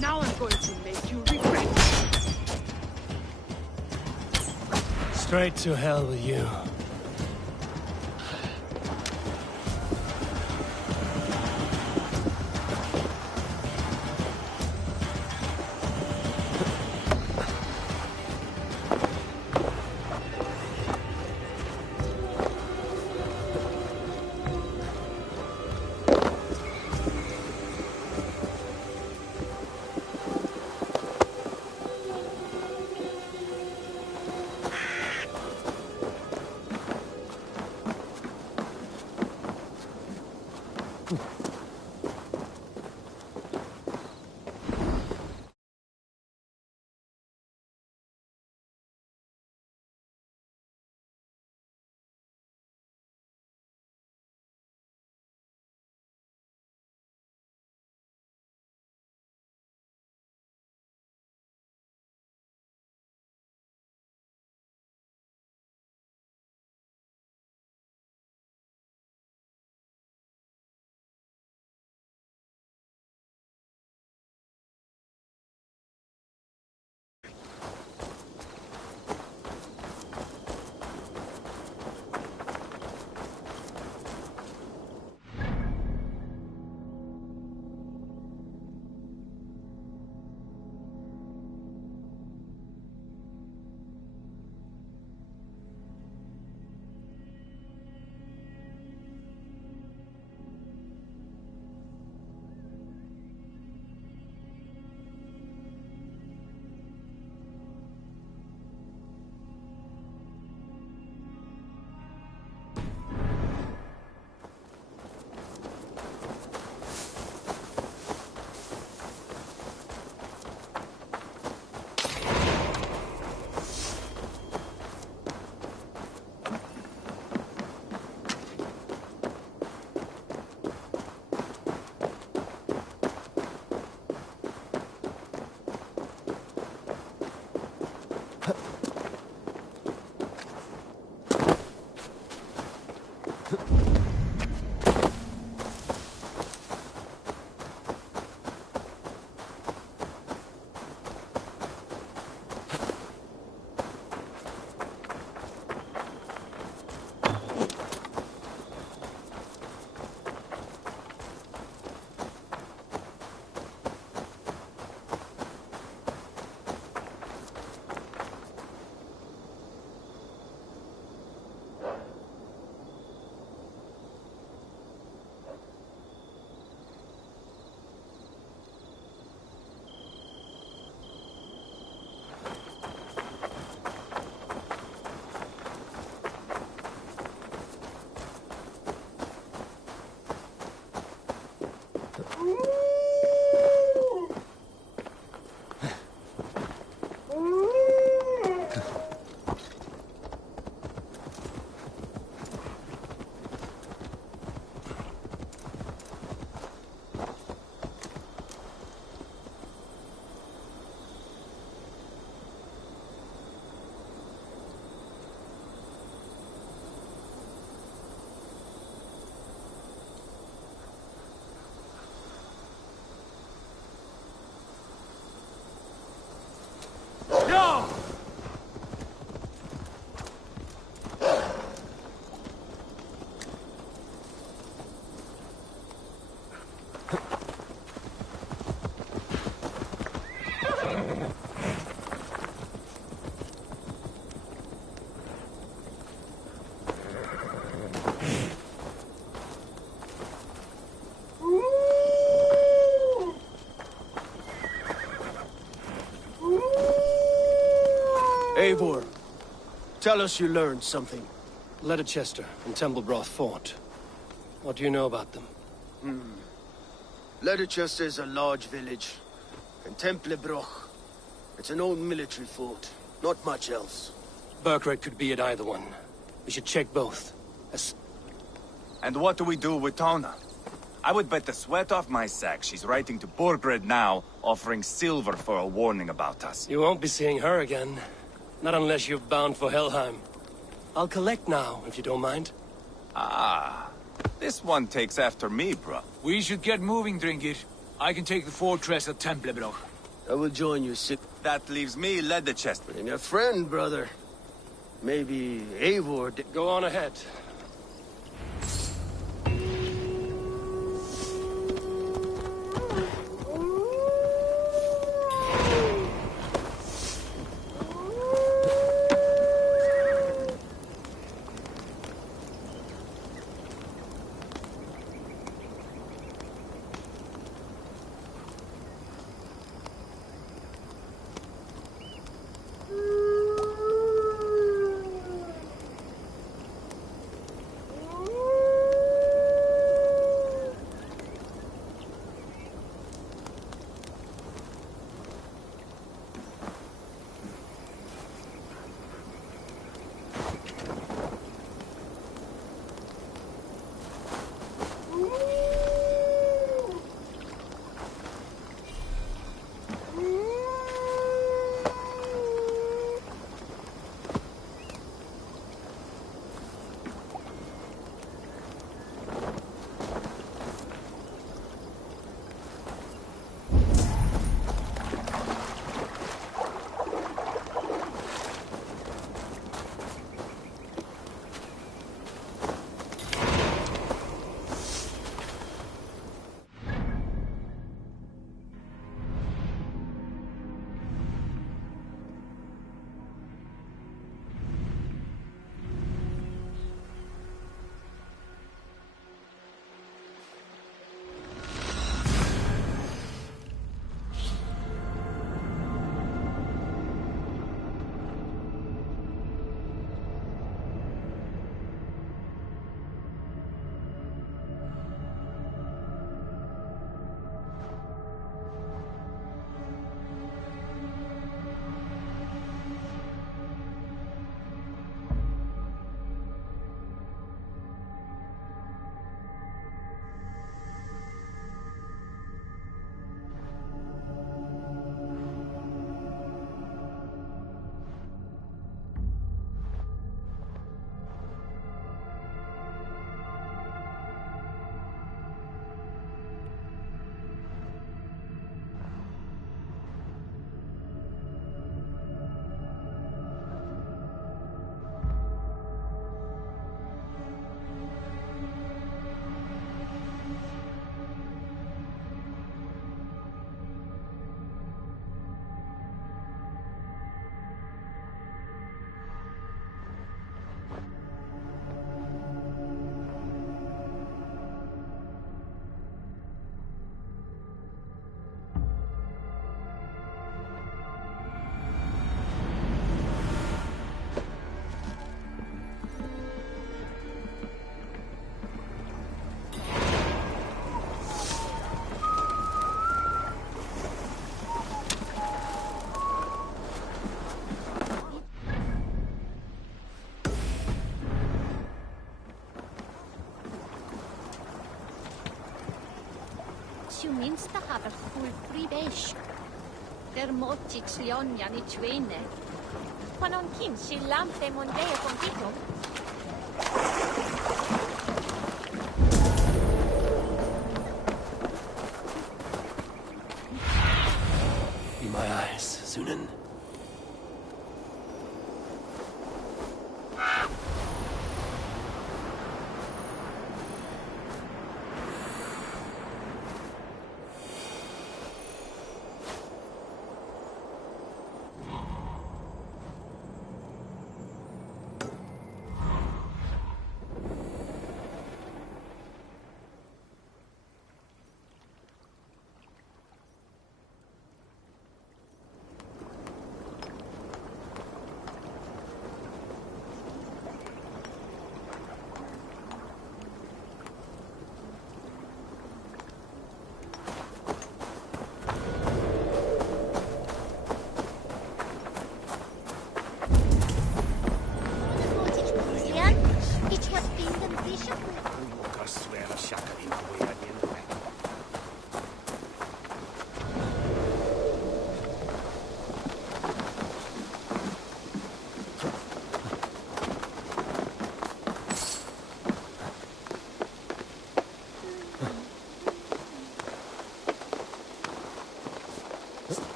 Now I'm going to make you regret. Straight to hell with you. Eivor, tell us you learned something. Leicester and Templebroth fought. What do you know about them? Leicester is a large village. And Templebroch, it's an old military fort. Not much else. Burkred could be at either one. We should check both. And what do we do with Tona? I would bet the sweat off my sack she's writing to Borgred now, offering silver for a warning about us. You won't be seeing her again. Not unless you're bound for Helheim. I'll collect now, if you don't mind. Ah, this one takes after me, bro. We should get moving, Drinkit. I can take the fortress of Templebroch. I will join you, Sip. That leaves me Leicester. And a friend, brother. Maybe Eivor. Go on ahead. Minsta haver full privesh. Der motic leonia ni twene. Panon kim si lampe mondeo compito. Be my eyes, Sunan.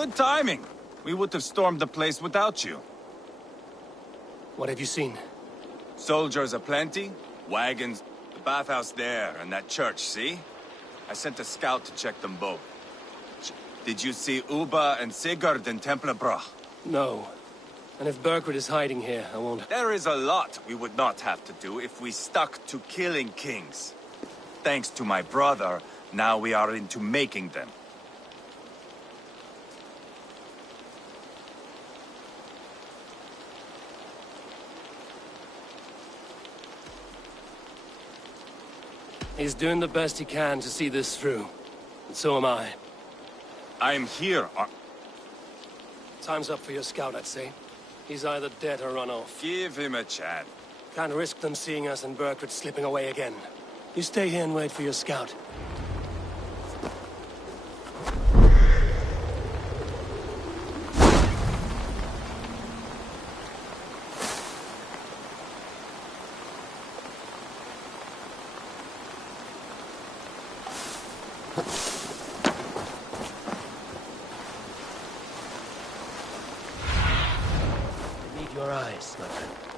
Good timing. We would have stormed the place without you. What have you seen? Soldiers aplenty, wagons, the bathhouse there, and that church, see? I sent a scout to check them both. Did you see Uba and Sigurd in Templebroch? No. And if Burkred is hiding here, I won't... There is a lot we would not have to do if we stuck to killing kings. Thanks to my brother, now we are into making them. He's doing the best he can to see this through. And so am I. I am here. Time's up for your scout, I'd say. He's either dead or run off. Give him a chance. Can't risk them seeing us and Burkred slipping away again. You stay here and wait for your scout. Your eyes, my friend.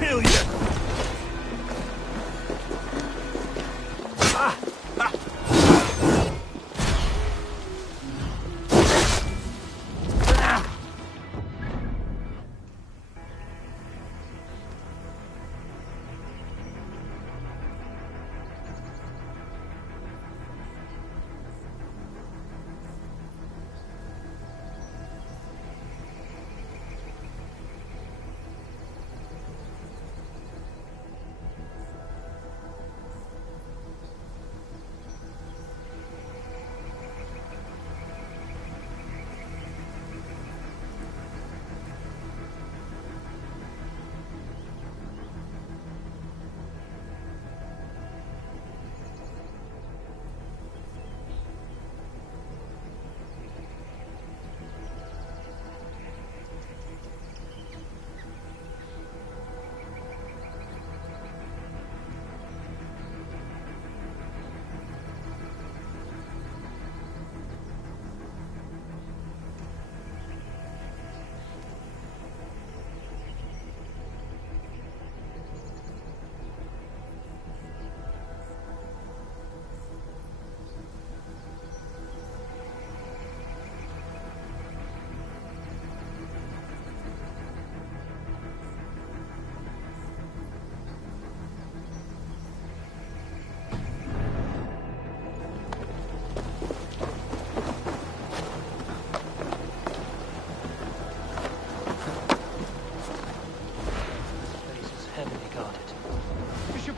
kill you!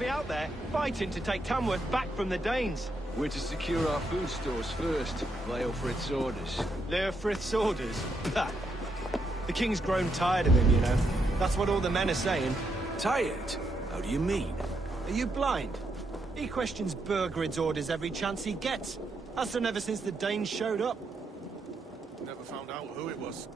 Out there, fighting to take Tamworth back from the Danes. We're to secure our food stores first. Leofrith's orders. Leofrith's orders? Bah. The king's grown tired of him, you know. That's what all the men are saying. Tired? How do you mean? Are you blind? He questions Burgred's orders every chance he gets. Has done ever since the Danes showed up. Never found out who it was.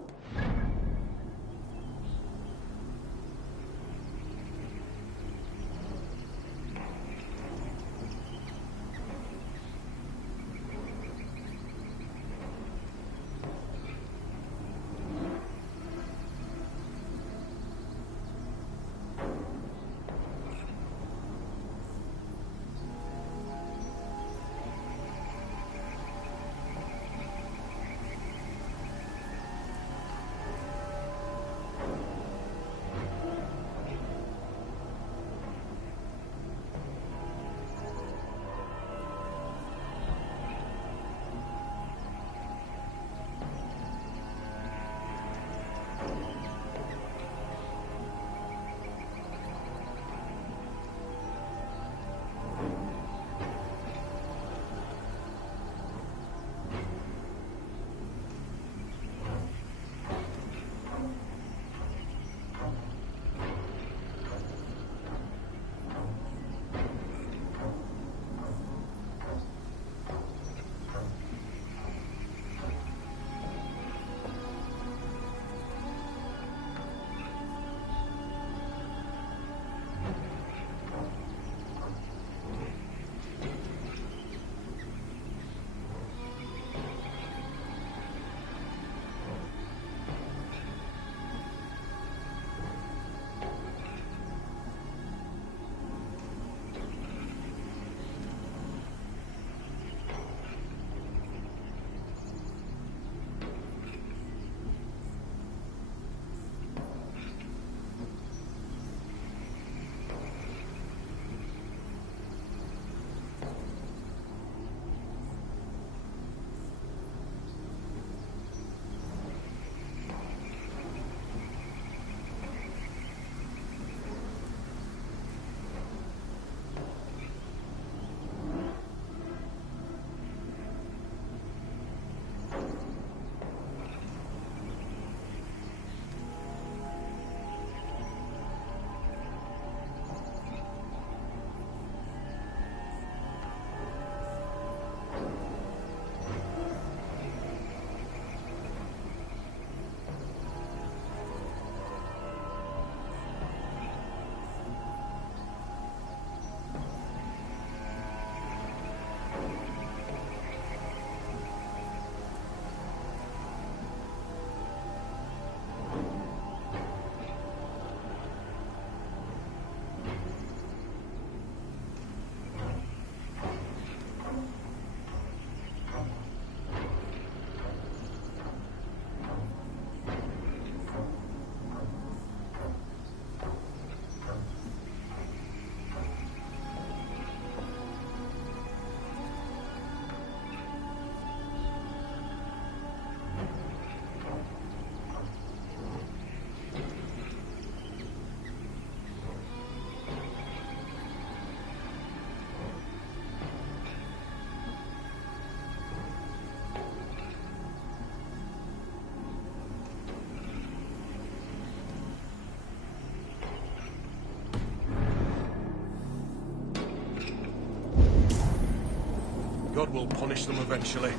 God will punish them eventually.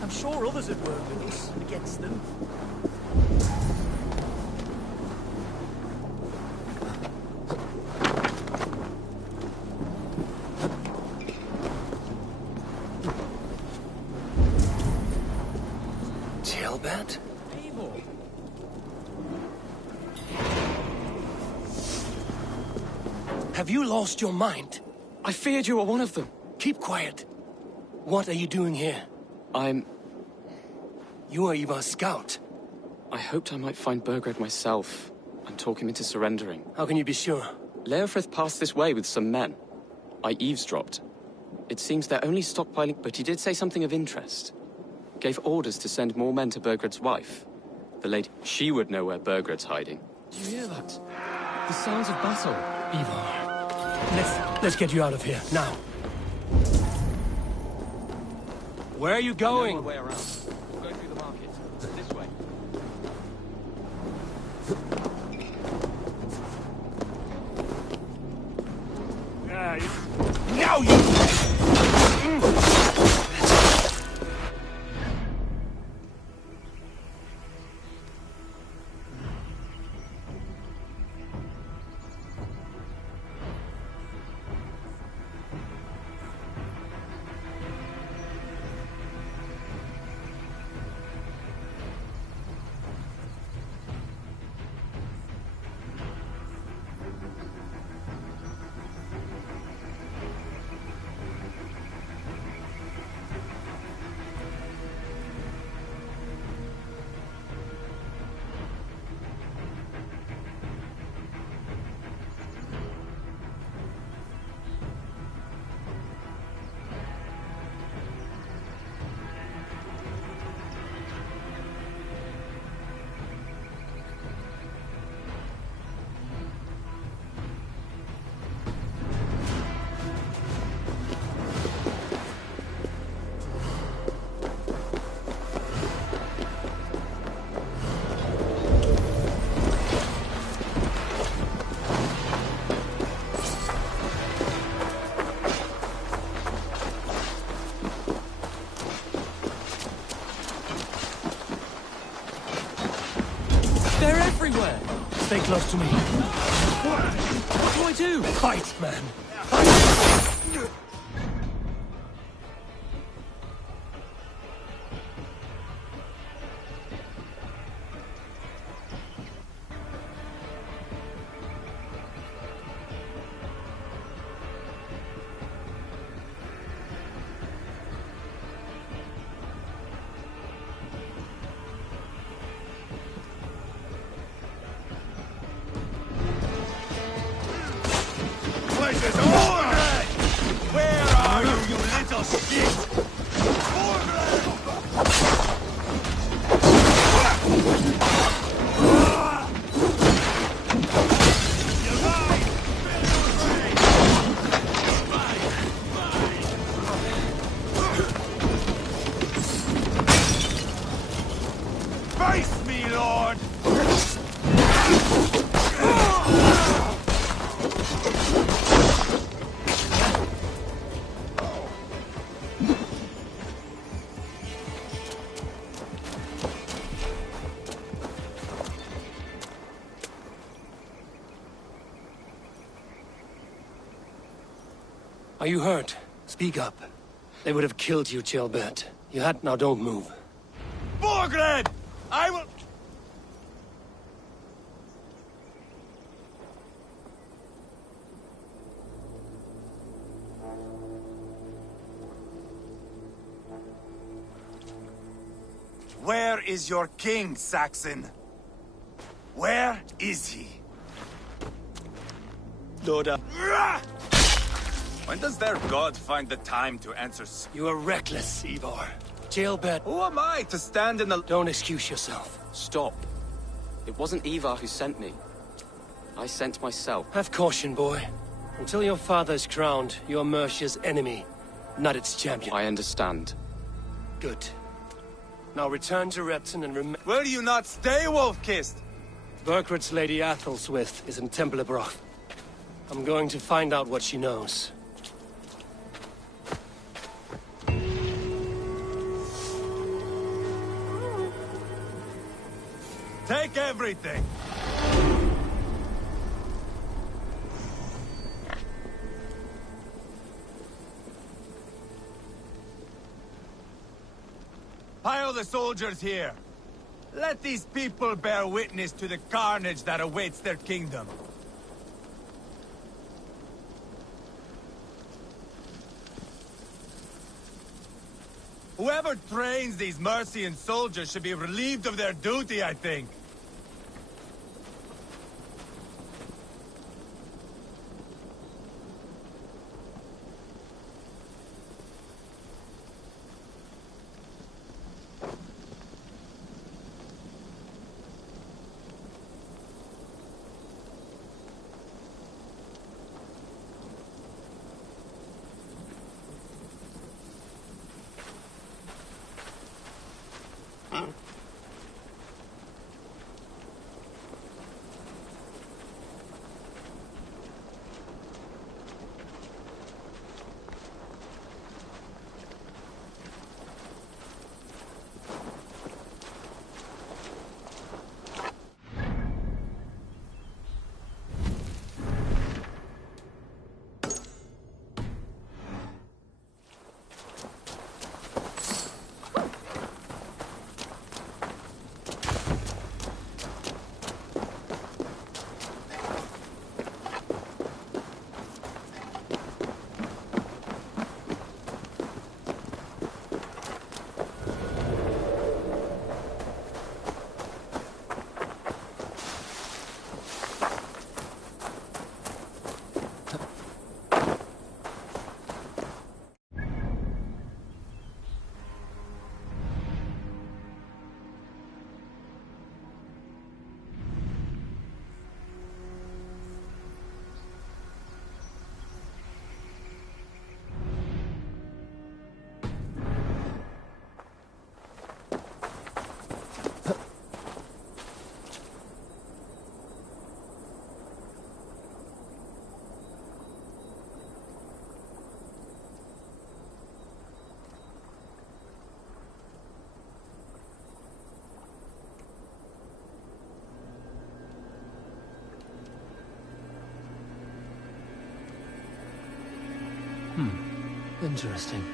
I'm sure others have worked with us against them. Jailbird? Eivor. Have you lost your mind? I feared you were one of them. Keep quiet. What are you doing here? You are Ivar's scout. I hoped I might find Burgred myself and talk him into surrendering. How can you be sure? Leofrith passed this way with some men. I eavesdropped. It seems they're only stockpiling, but he did say something of interest. Gave orders to send more men to Burgred's wife. The lady, she would know where Burgred's hiding. Do you hear that? The sounds of battle. Ivar, let's get you out of here, now. Where are you going? Way around. We'll go through the market. This way. Now you! They're everywhere! Stay close to me. What do I do? Fight, man! Where are you, you little shit? Face me, Lord! Are you hurt? Speak up. They would have killed you, Jailbird. You had... Now don't move. Burgred! I will... Where is your king, Saxon? Where is he? Lord, When does their god find the time to answer? You are reckless, Ivar. Jailbird... Who am I to stand in the... Don't excuse yourself. Stop. It wasn't Ivar who sent me. I sent myself. Have caution, boy. Until your father is crowned, you're Mercia's enemy, not its champion. I understand. Good. Now return to Repton and Will you not stay, Wolf-Kissed? Burgred's Lady Athelstwith is in Temple I'm going to find out what she knows. Take everything! Pile the soldiers here. Let these people bear witness to the carnage that awaits their kingdom. Whoever trains these Mercian soldiers should be relieved of their duty, I think. Interesting.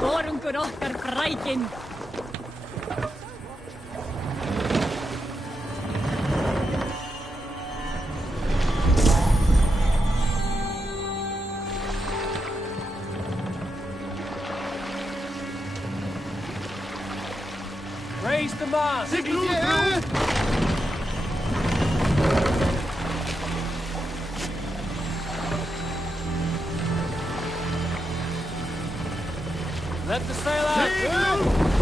Gorungur okkar brækin. Raise the mast! Let the sail out!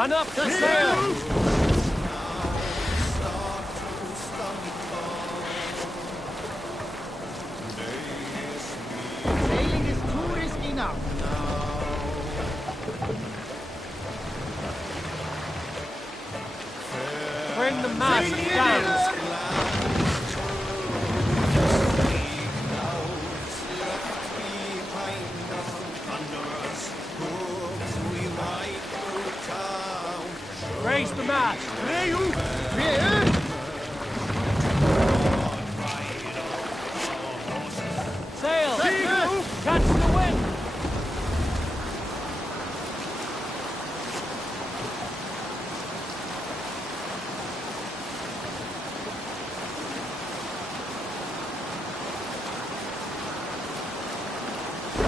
Run up the sail! Sailing is too risky now. Bring the mast down! Raise the mast! Sail! Catch the wind!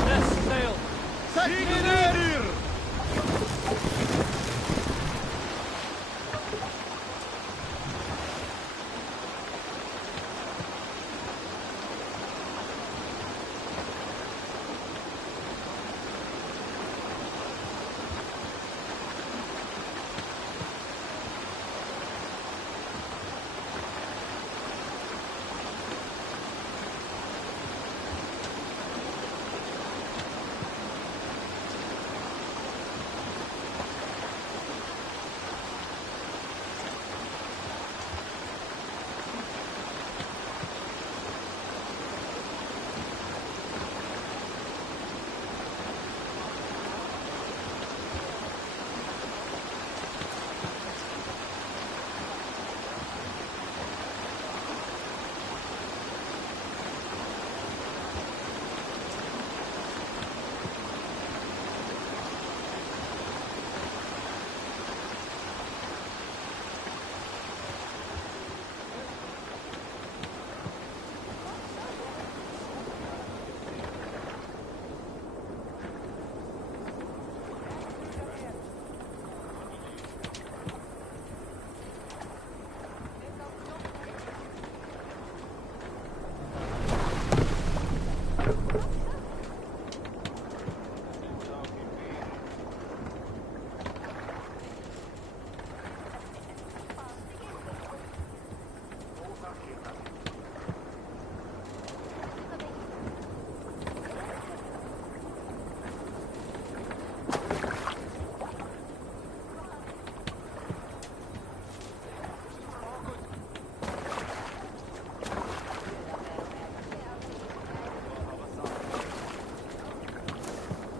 Yes, sail!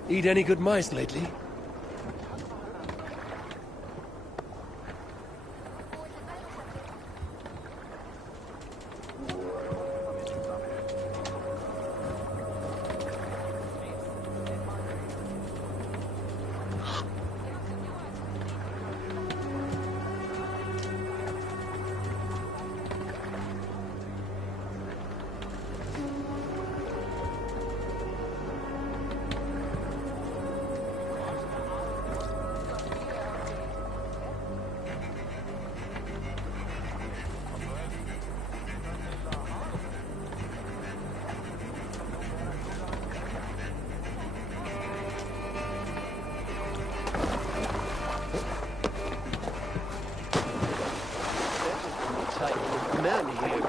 Eat any good mice lately? Man here.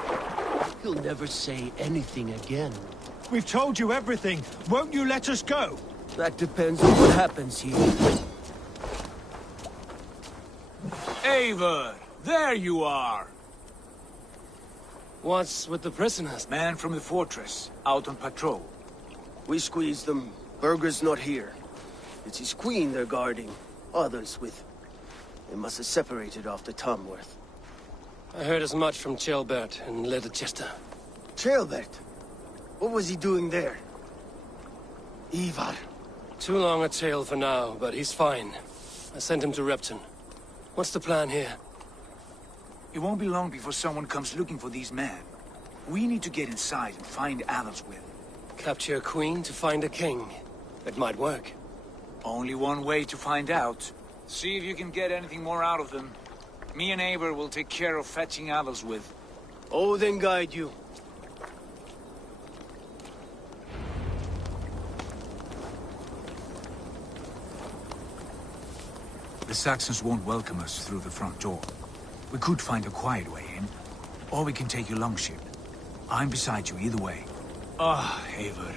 He'll never say anything again. We've told you everything. Won't you let us go? That depends on what happens here. Eivor, there you are. What's with the prisoners? Man from the fortress, out on patrol. We squeezed them. Berger's not here. It's his queen they're guarding. Others with... They must have separated after Tamworth. I heard as much from Chelbert and Leicester. Chelbert? What was he doing there? Ivar. Too long a tale for now, but he's fine. I sent him to Repton. What's the plan here? It won't be long before someone comes looking for these men. We need to get inside and find Adelswith. Capture a queen to find a king. It might work. Only one way to find out. See if you can get anything more out of them. Me and Eivor will take care of fetching Adelswith. Odin guide you. The Saxons won't welcome us through the front door. We could find a quiet way in, or we can take your longship. I'm beside you either way. Ah, Eivor.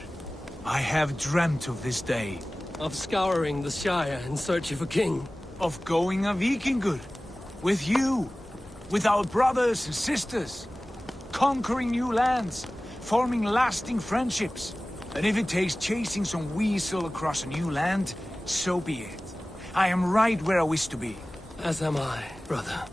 I have dreamt of this day. Of scouring the Shire in search of a king. Of going a Vikingur. With you. With our brothers and sisters. Conquering new lands. Forming lasting friendships. And if it takes chasing some weasel across a new land, so be it. I am right where I wish to be. As am I, brother.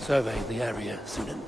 Survey the area, Sunan.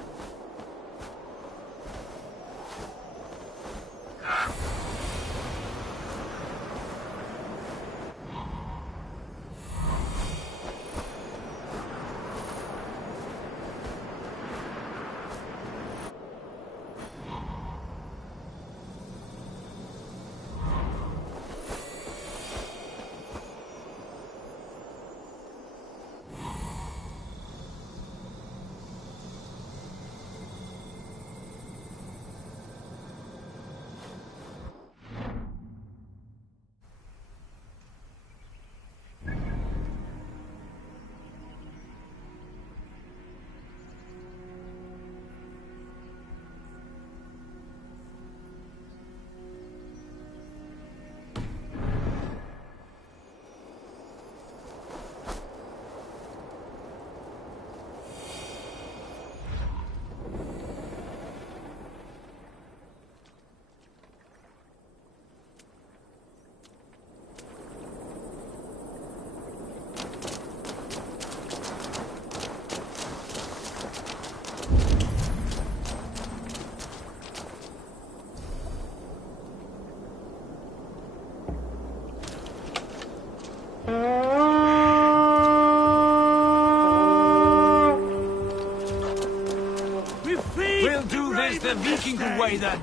We'll do this the Viking way then.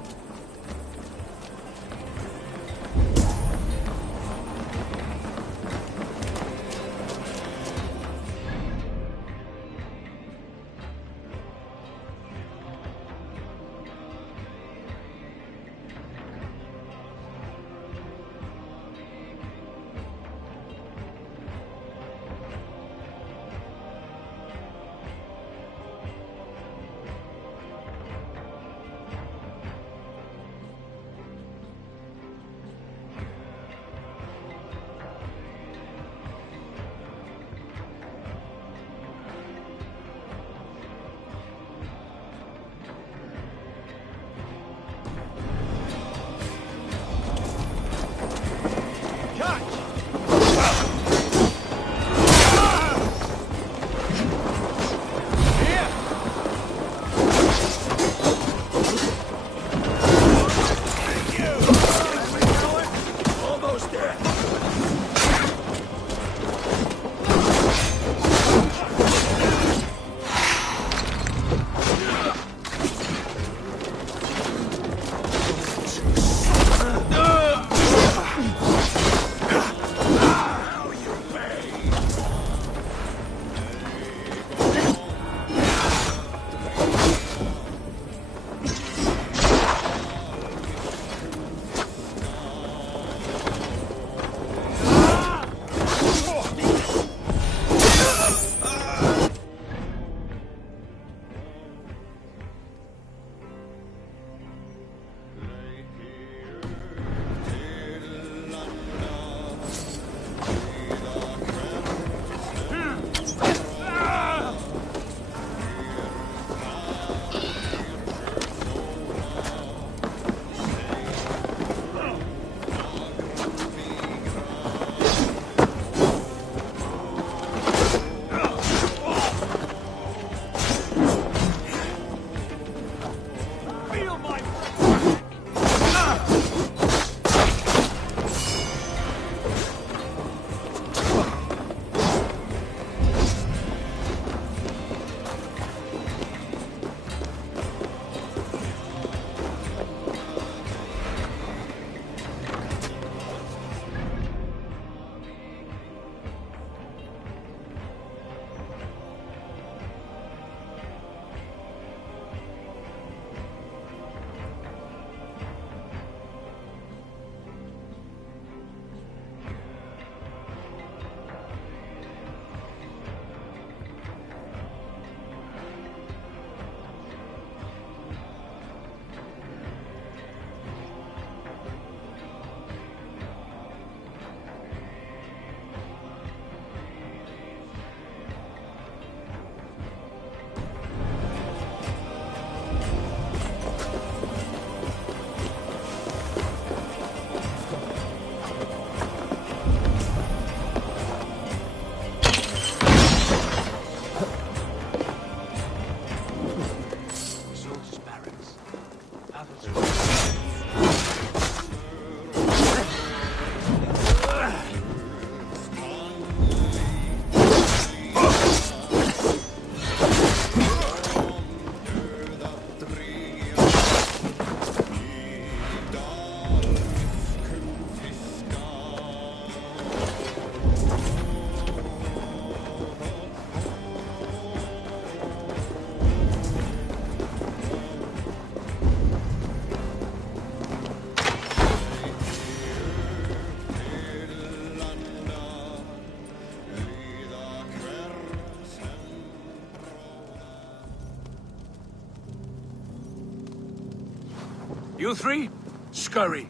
You three, scurry.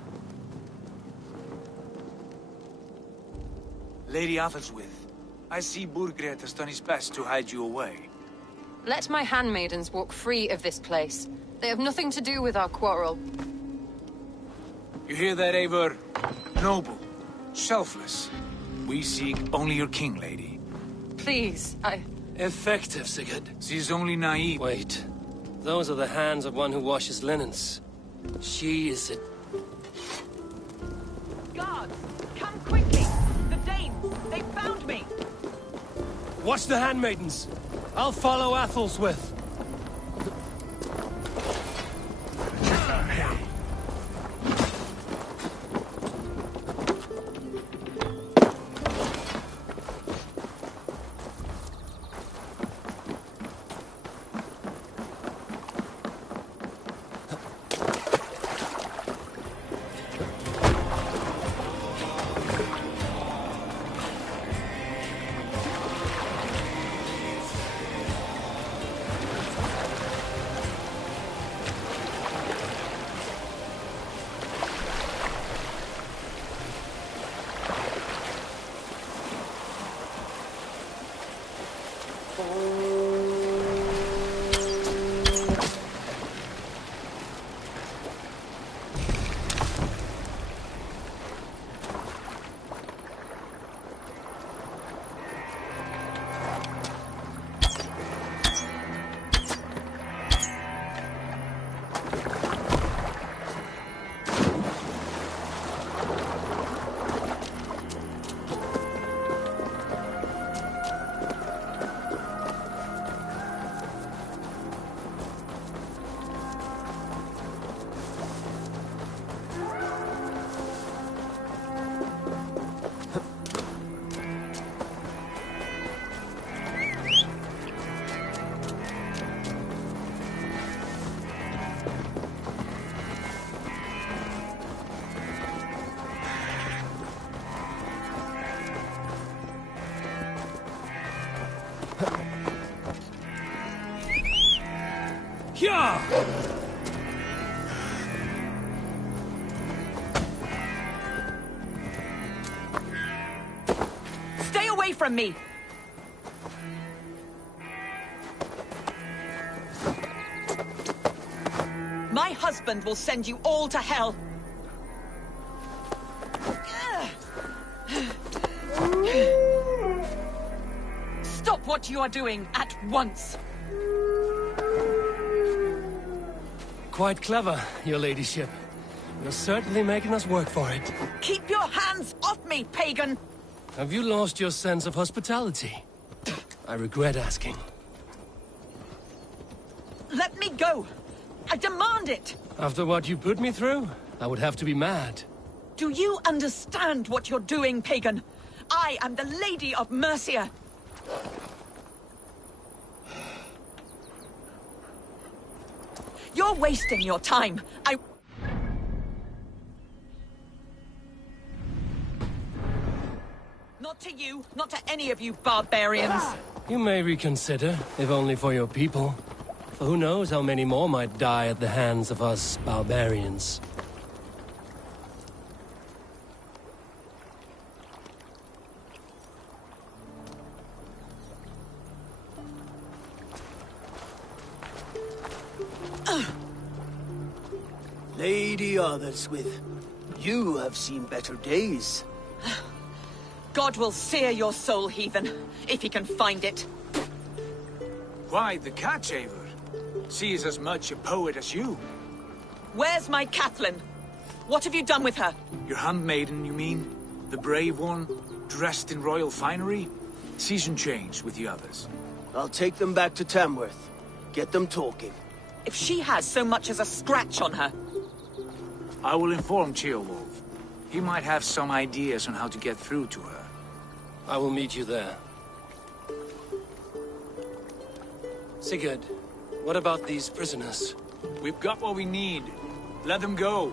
Lady Athelstwith, I see Burgred has done his best to hide you away. Let my handmaidens walk free of this place. They have nothing to do with our quarrel. You hear that, Eivor? Noble, selfless. We seek only your king, lady. Please, Effective, Sigurd. She's only naive. Wait. Those are the hands of one who washes linens. She is a... Guards, come quickly! The Danes, they found me! Watch the handmaidens. I'll follow Athelstwith. Yeah! Stay away from me! My husband will send you all to hell! Stop what you are doing at once! Quite clever, your ladyship. You're certainly making us work for it. Keep your hands off me, pagan! Have you lost your sense of hospitality? I regret asking. Let me go! I demand it! After what you put me through, I would have to be mad. Do you understand what you're doing, pagan? I am the Lady of Mercia! You're wasting your time. Not to you, not to any of you barbarians. You may reconsider, if only for your people. For who knows how many more might die at the hands of us barbarians. Lady Athelstwith, you have seen better days. God will sear your soul, heathen, if he can find it. Why, the catch, Eivor? She is as much a poet as you. Where's my Catelyn? What have you done with her? Your handmaiden, you mean? The brave one, dressed in royal finery? Season changed with the others. I'll take them back to Tamworth. Get them talking. If she has so much as a scratch on her... I will inform Ceolwulf. He might have some ideas on how to get through to her. I will meet you there. Sigurd, what about these prisoners? We've got what we need. Let them go.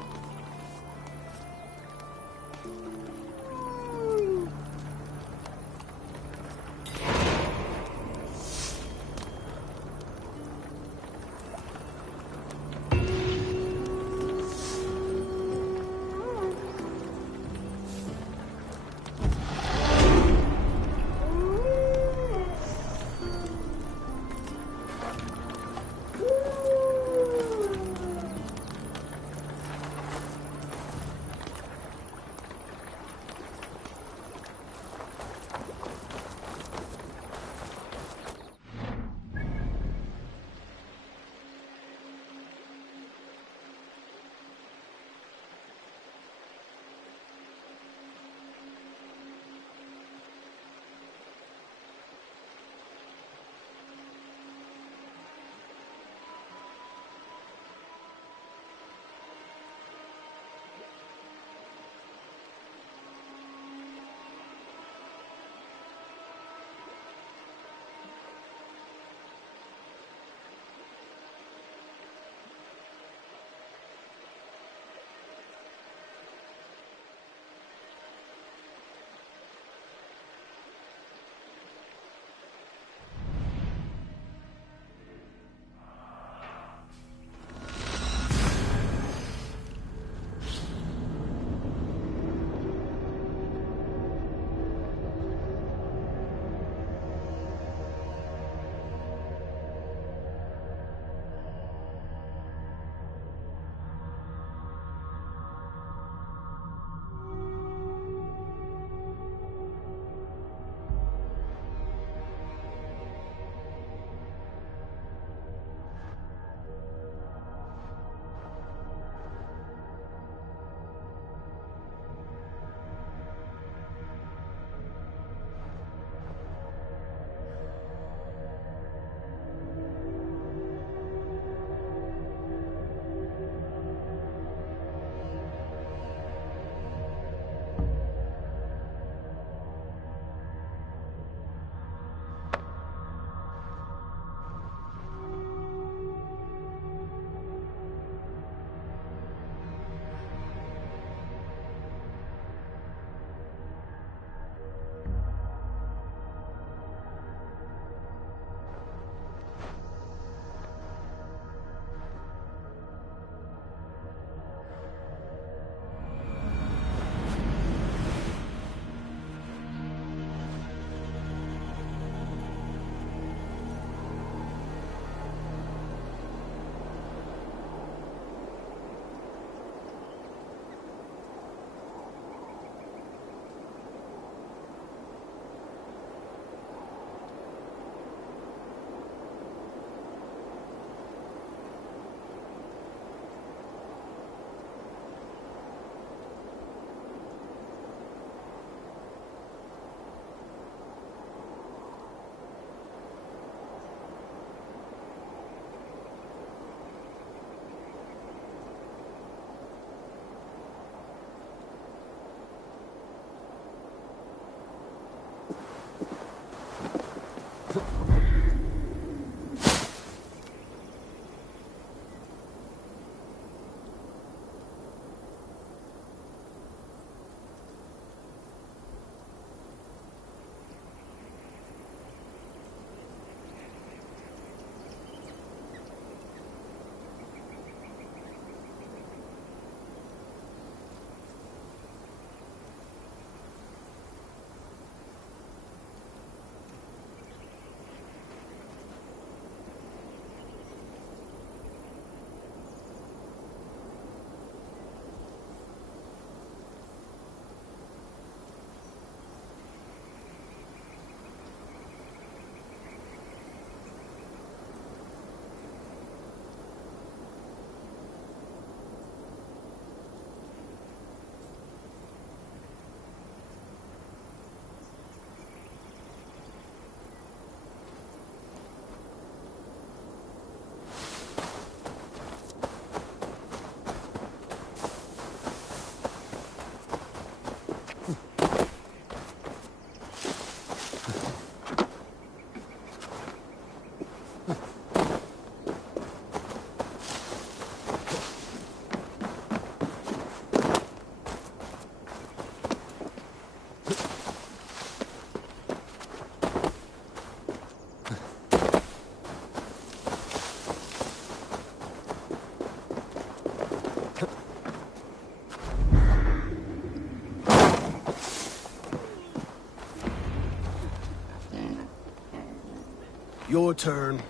Your turn.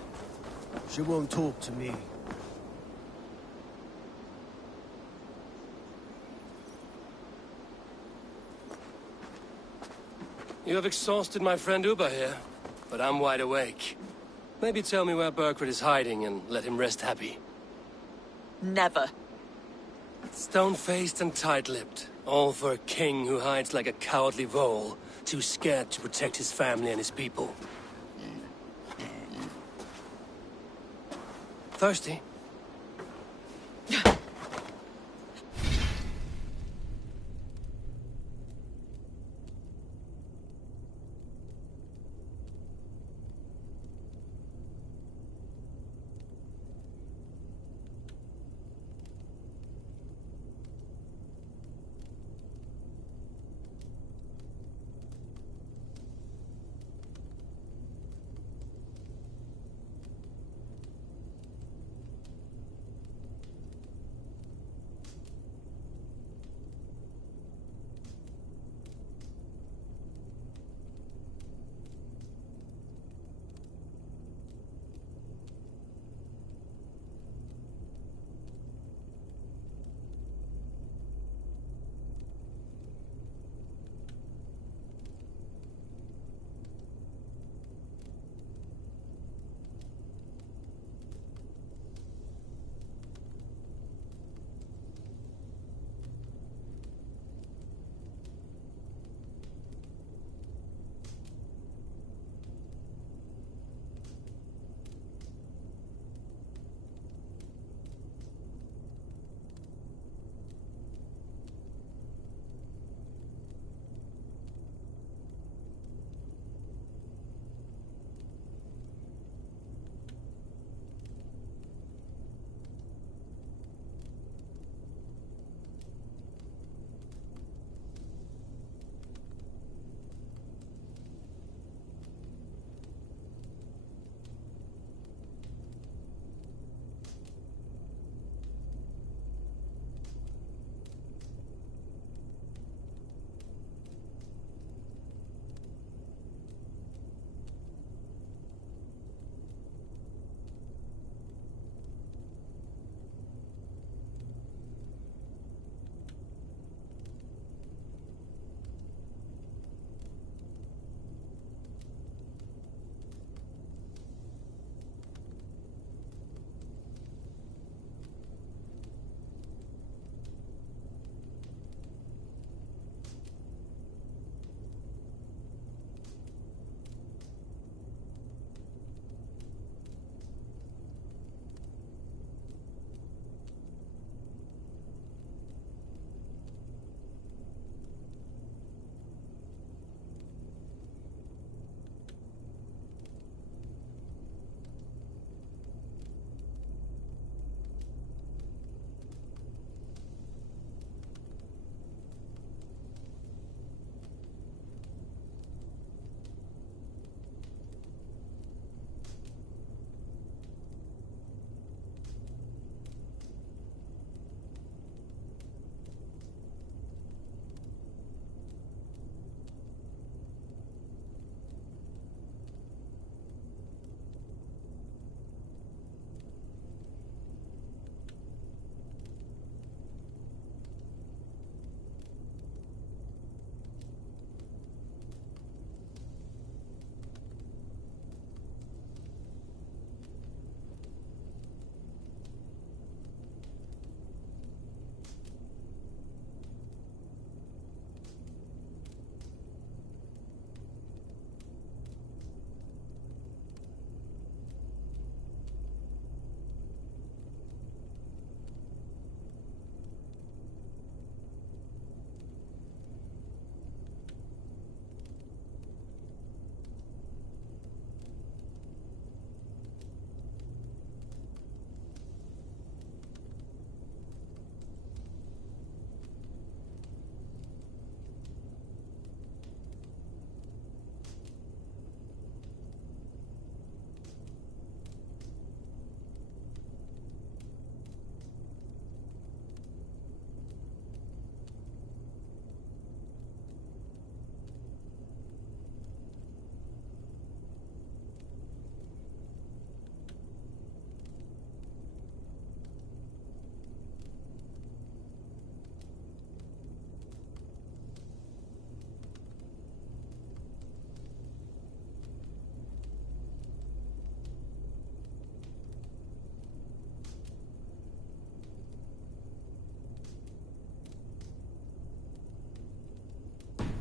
She won't talk to me. You have exhausted my friend Uba here, but I'm wide awake. Maybe tell me where Burgred is hiding and let him rest happy. Never. Stone-faced and tight-lipped. All for a king who hides like a cowardly vole, too scared to protect his family and his people. Thirsty?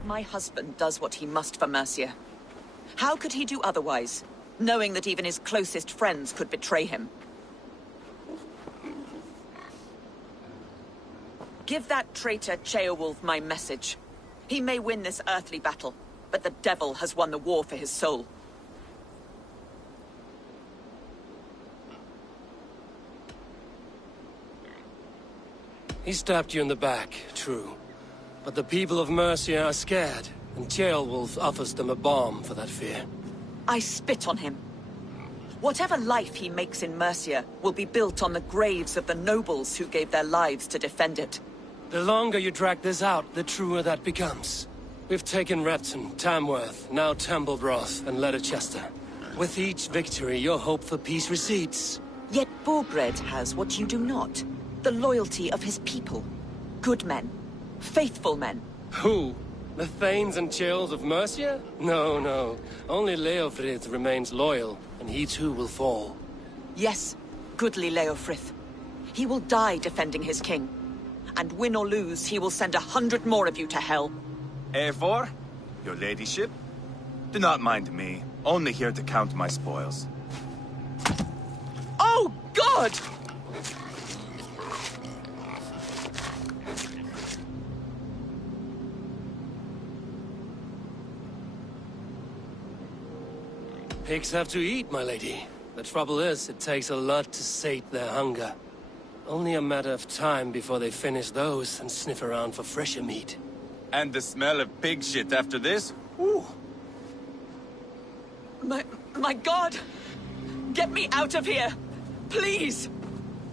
My husband does what he must for Mercia. How could he do otherwise, knowing that even his closest friends could betray him? Give that traitor Ceolwulf my message. He may win this earthly battle, but the devil has won the war for his soul. He stabbed you in the back, true. But the people of Mercia are scared, and Ceolwulf offers them a balm for that fear. I spit on him. Whatever life he makes in Mercia will be built on the graves of the nobles who gave their lives to defend it. The longer you drag this out, the truer that becomes. We've taken Repton, Tamworth, now Temblebroth, and Leicester. With each victory, your hope for peace recedes. Yet Borgred has what you do not. The loyalty of his people. Good men. Faithful men. Who? The Thanes and Chills of Mercia? No, no. Only Leofrith remains loyal, and he too will fall. Yes, goodly Leofrith. He will die defending his king. And win or lose, he will send 100 more of you to hell. Eivor, your ladyship? Do not mind me. Only here to count my spoils. Oh, God! Pigs have to eat, my lady. The trouble is, it takes a lot to sate their hunger. Only a matter of time before they finish those and sniff around for fresher meat. And the smell of pig shit after this? Ooh. My God! Get me out of here! Please!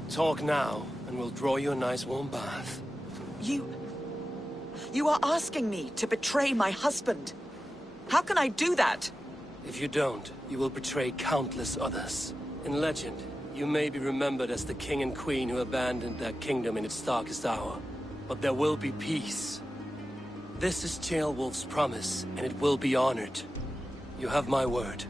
Talk now, and we'll draw you a nice warm bath. You are asking me to betray my husband. How can I do that? If you don't, you will betray countless others. In legend, you may be remembered as the king and queen who abandoned their kingdom in its darkest hour. But there will be peace. This is Ceolwulf's promise, and it will be honored. You have my word.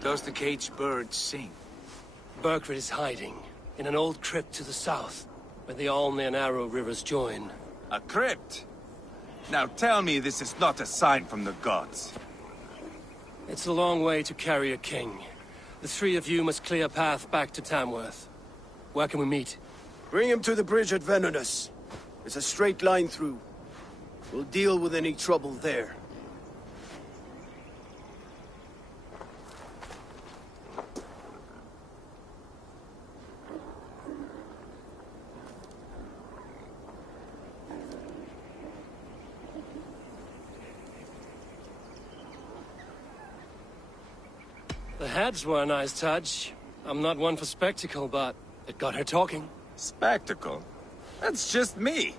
Does the caged bird sing? Burgred is hiding in an old crypt to the south, where the Alne and Arrow rivers join. A crypt? Now tell me this is not a sign from the gods. It's a long way to carry a king. The three of you must clear a path back to Tamworth. Where can we meet? Bring him to the bridge at Venonus. It's a straight line through. We'll deal with any trouble there. The heads were a nice touch. I'm not one for spectacle, but it got her talking. Spectacle? That's just me.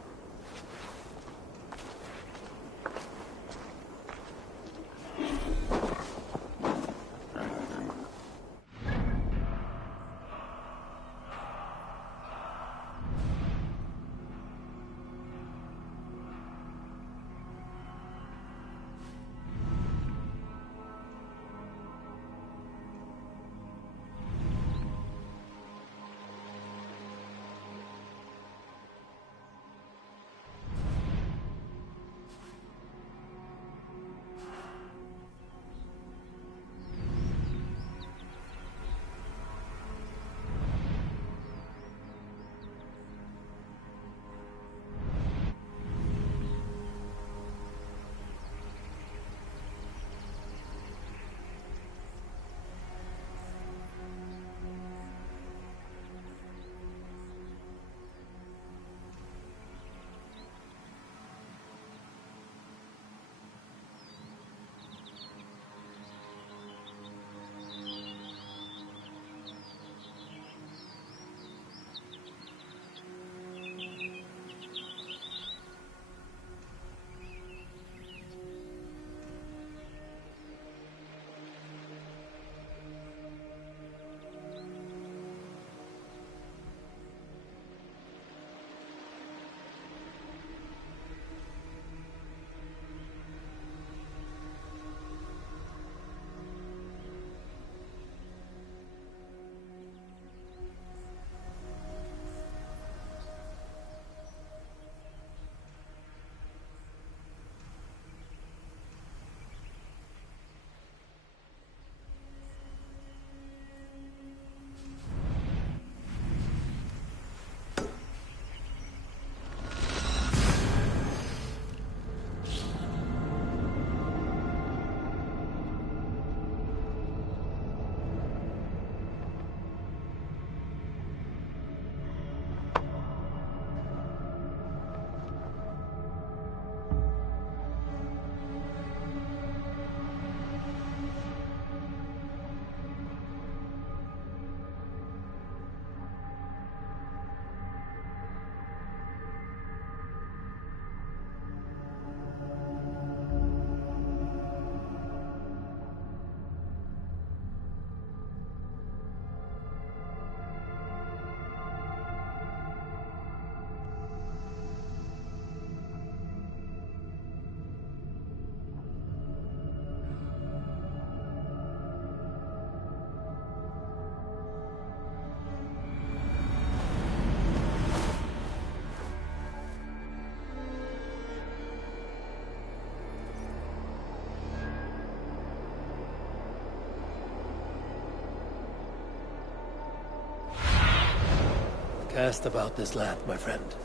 Cast about this land, my friend.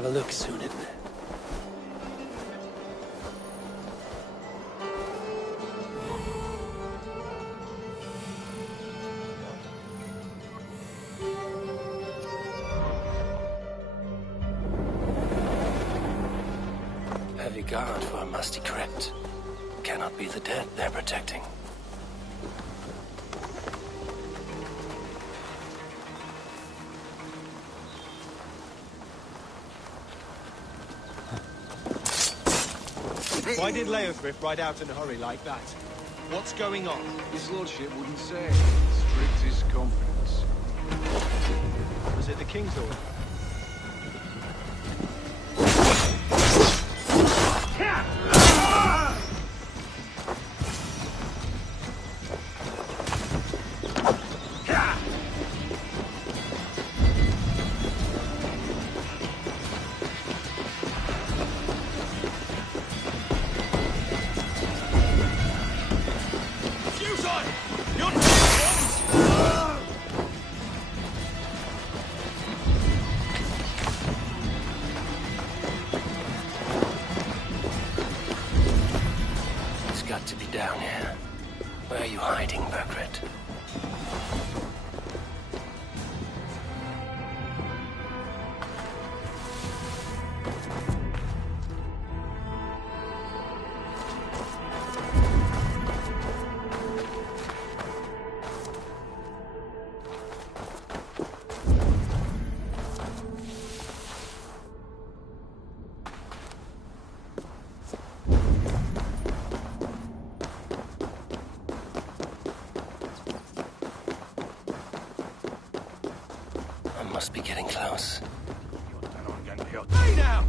Have a look, Sunan. Heavy guard for a musty crypt. Cannot be the dead they're protecting. Why did Leothric ride out in a hurry like that? What's going on? His lordship wouldn't say. Strict his confidence. Was it the king's order? must be getting close. Hey now!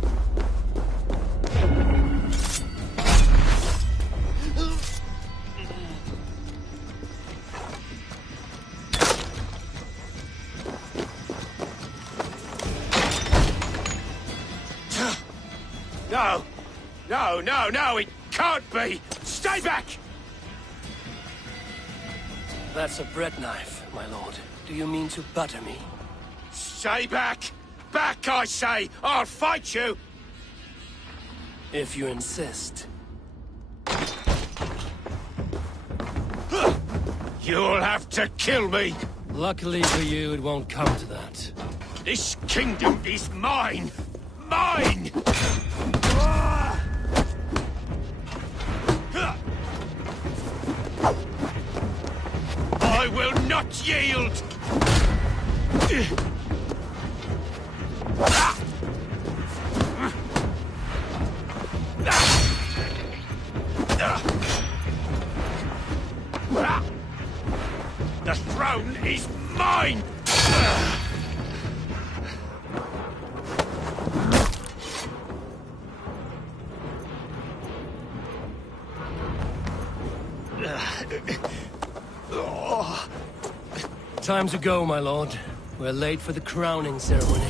No! No, no, no! It can't be! Stay back! That's a bread knife, my lord. Do you mean to butter me? Stay back! Back, I say! I'll fight you! If you insist. You'll have to kill me! Luckily for you, it won't come to that. This kingdom is mine! Mine! I will not yield! The throne is mine! Time to go, my lord. We're late for the crowning ceremony.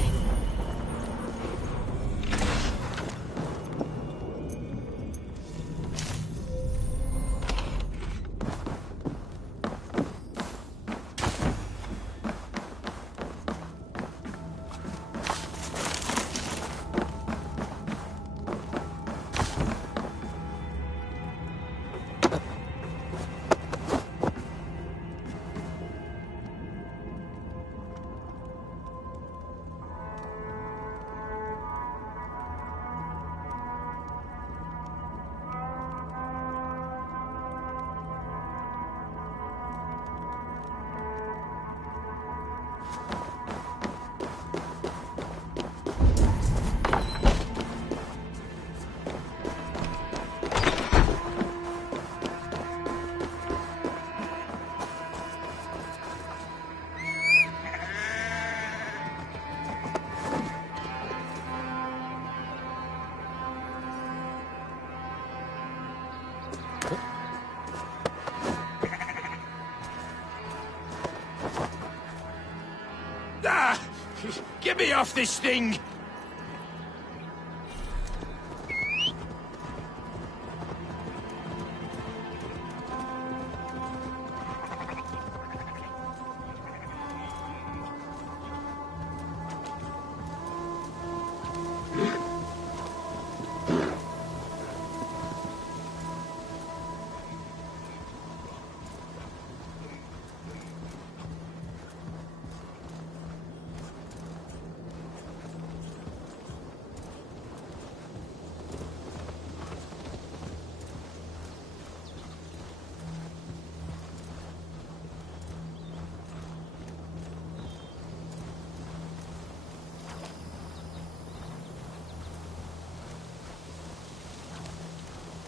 Get me off this thing!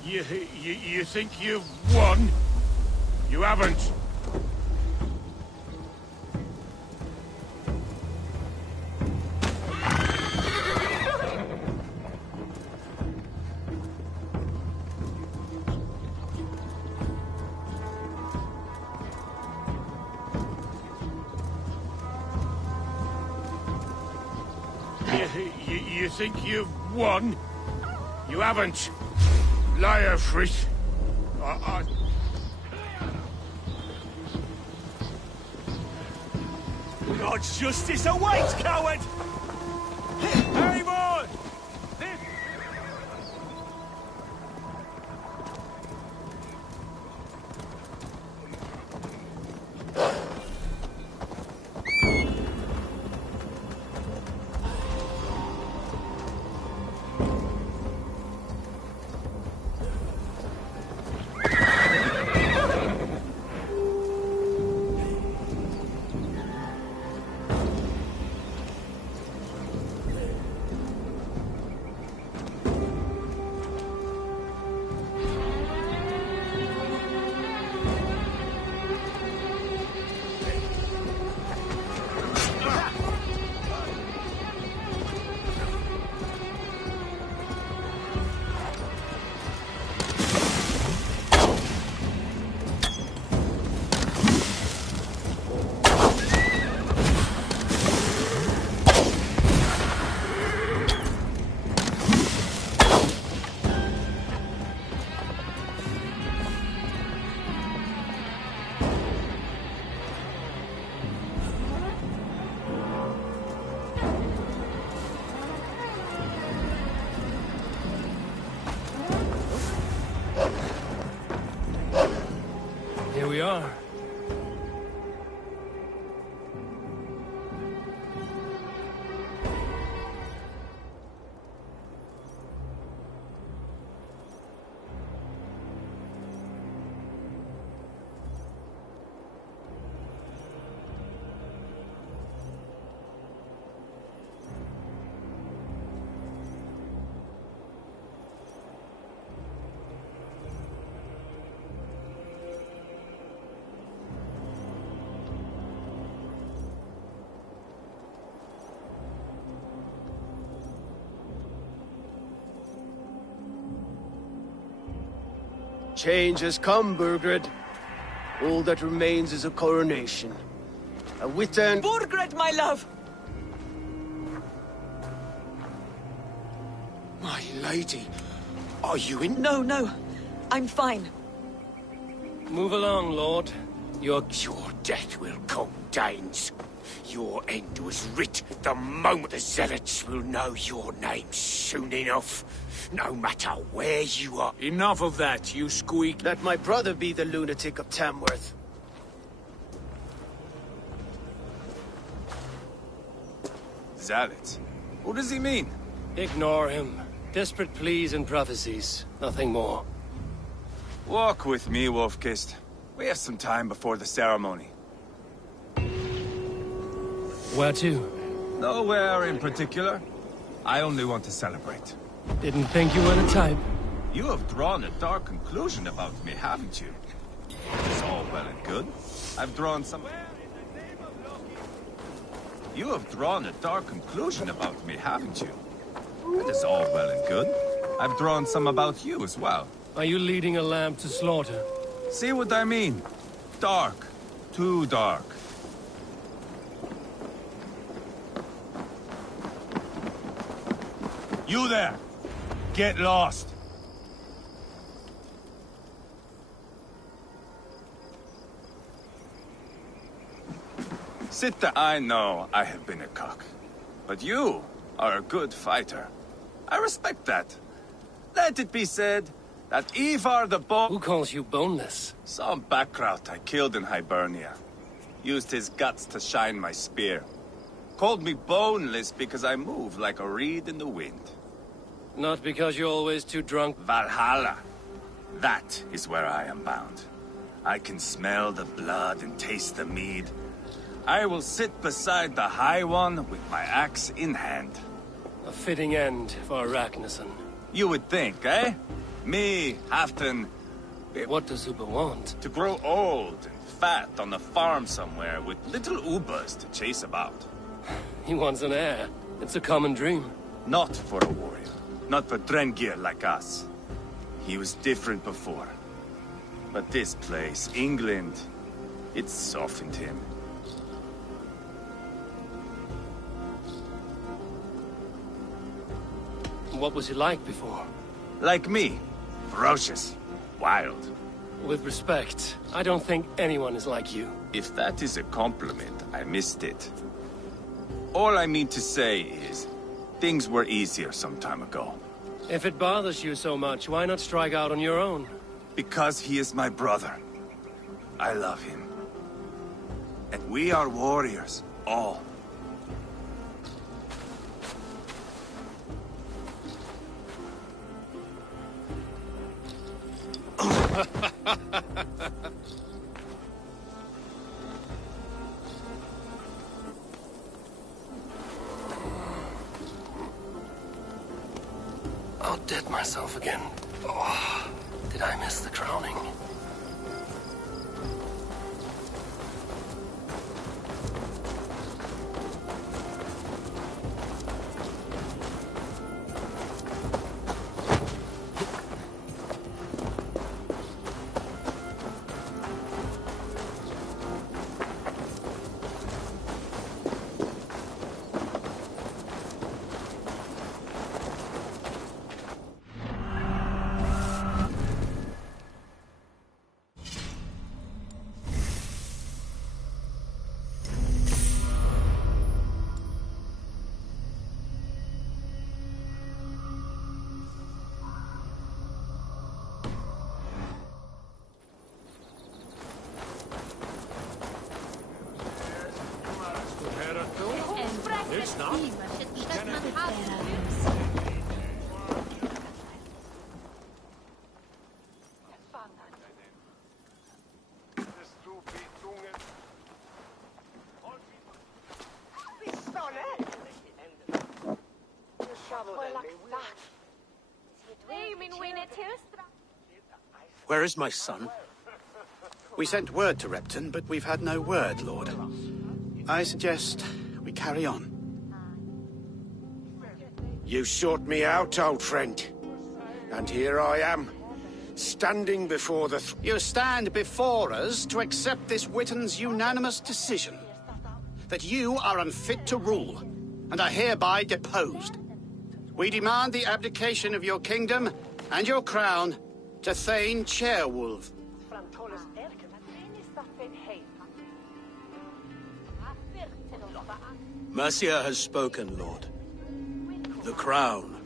You think you've won? You haven't. You think you've won? You haven't. Liar, Fritz. God's justice awaits, coward! Hey, boy! Change has come, Burgred. All that remains is a coronation. A Witten... Burgred, my love! My lady, are you in... No. I'm fine. Move along, Lord. Your death will come, Danes. Your end was writ the moment the Zealots will know your name soon enough. No matter where you are. Enough of that, you squeak. Let my brother be the lunatic of Tamworth. Zealots? What does he mean? Ignore him. Desperate pleas and prophecies. Nothing more. Walk with me, Wolfkist. We have some time before the ceremony. Where to? Nowhere in particular. I only want to celebrate. Didn't think you were the type. You have drawn a dark conclusion about me, haven't you? It's all well and good. I've drawn some... You have drawn a dark conclusion about me, haven't you? It is all well and good. I've drawn some about you as well. Are you leading a lamb to slaughter? See what I mean? Dark. Too dark. You there! Get lost! Sit there. I know I have been a cock. But you are a good fighter. I respect that. Let it be said that Ivar the Who calls you boneless? Some backrout I killed in Hibernia. Used his guts to shine my spear. Called me boneless because I move like a reed in the wind. Not because you're always too drunk. Valhalla. That is where I am bound. I can smell the blood and taste the mead. I will sit beside the High One with my axe in hand. A fitting end for Arachnason. You would think, eh? Me, Halfton... What does Uber want? To grow old and fat on a farm somewhere with little Ubers to chase about. He wants an heir. It's a common dream. Not for a warrior. Not for Drengir like us. He was different before. But this place, England, it softened him. What was he like before? Like me. Ferocious. Wild. With respect, I don't think anyone is like you. If that is a compliment, I missed it. All I mean to say is, things were easier some time ago. If it bothers you so much, why not strike out on your own? Because he is my brother. I love him. And we are warriors, all. I'll dead myself again. Oh, did I miss the crowning? Where is my son? We sent word to Repton, but we've had no word, Lord. I suggest we carry on. You sought me out, old friend. And here I am. standing before the You stand before us to accept this Witten's unanimous decision. That you are unfit to rule, and are hereby deposed. We demand the abdication of your kingdom and your crown to Thane Chairwolf. Mercia has spoken, Lord. The crown.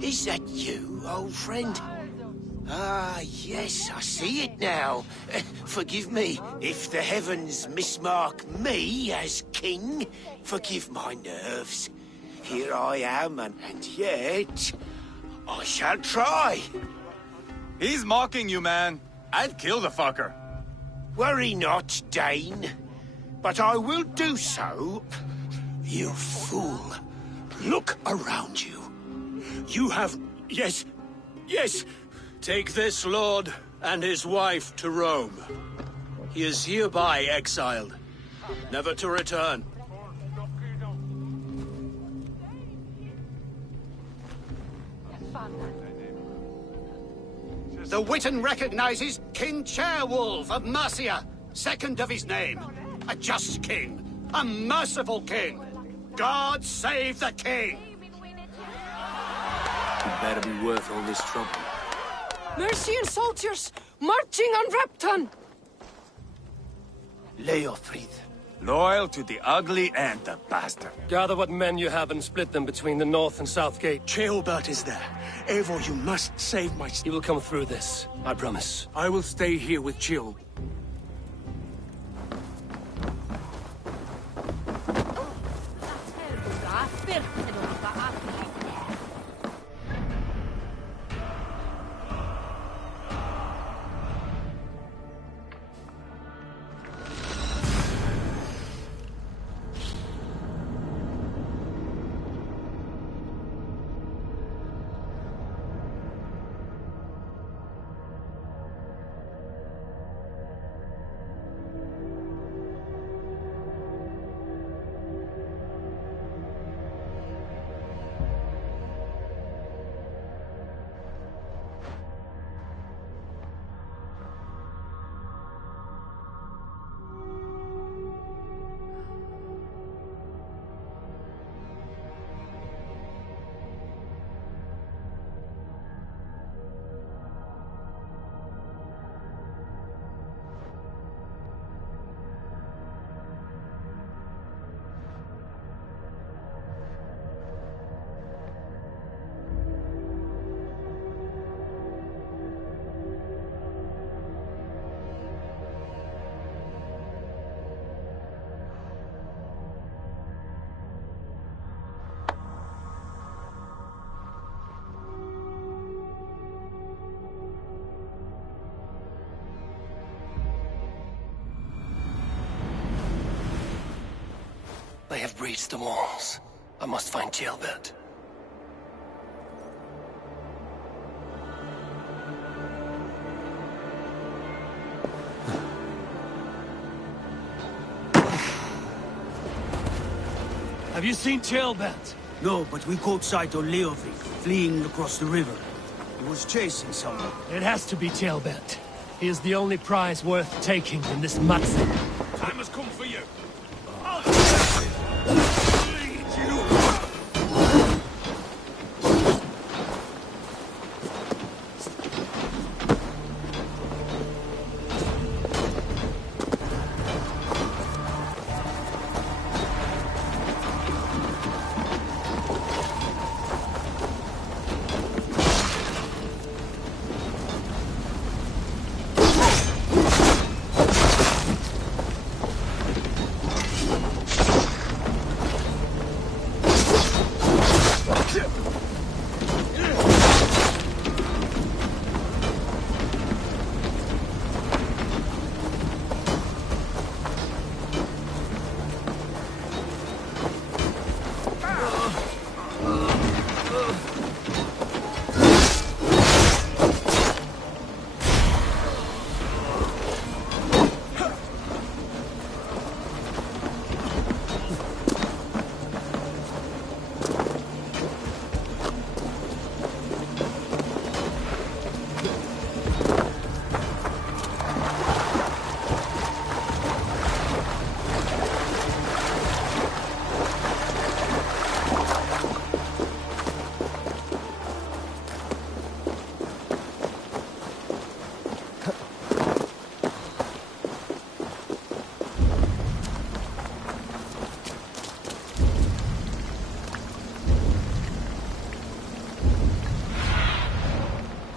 Is that you, old friend? Ah, yes, I see it now. Forgive me if the heavens mismark me as king. Forgive my nerves. Here I am, and yet... I shall try. He's mocking you, man. I'd kill the fucker. Worry not, Dane. But I will do so. You fool. Look around you. You have... Yes, yes. Take this lord and his wife to Rome. He is hereby exiled, never to return. The Witten recognizes King Chairwolf of Mercia, second of his name. A just king, a merciful king. God save the king! It better be worth all this trouble. Mercian soldiers, marching on Repton! Leofrid. Loyal to the ugly and the bastard. Gather what men you have and split them between the north and south gate. Ceolbert is there. Eivor, you must save my... You will come through this, I promise. I will stay here with Chill. They have breached the walls. I must find Ceolbert. Have you seen Ceolbert? No, but we caught sight of Leofrid fleeing across the river. He was chasing someone. It has to be Ceolbert. He is the only prize worth taking in this Matze. Time has come for you.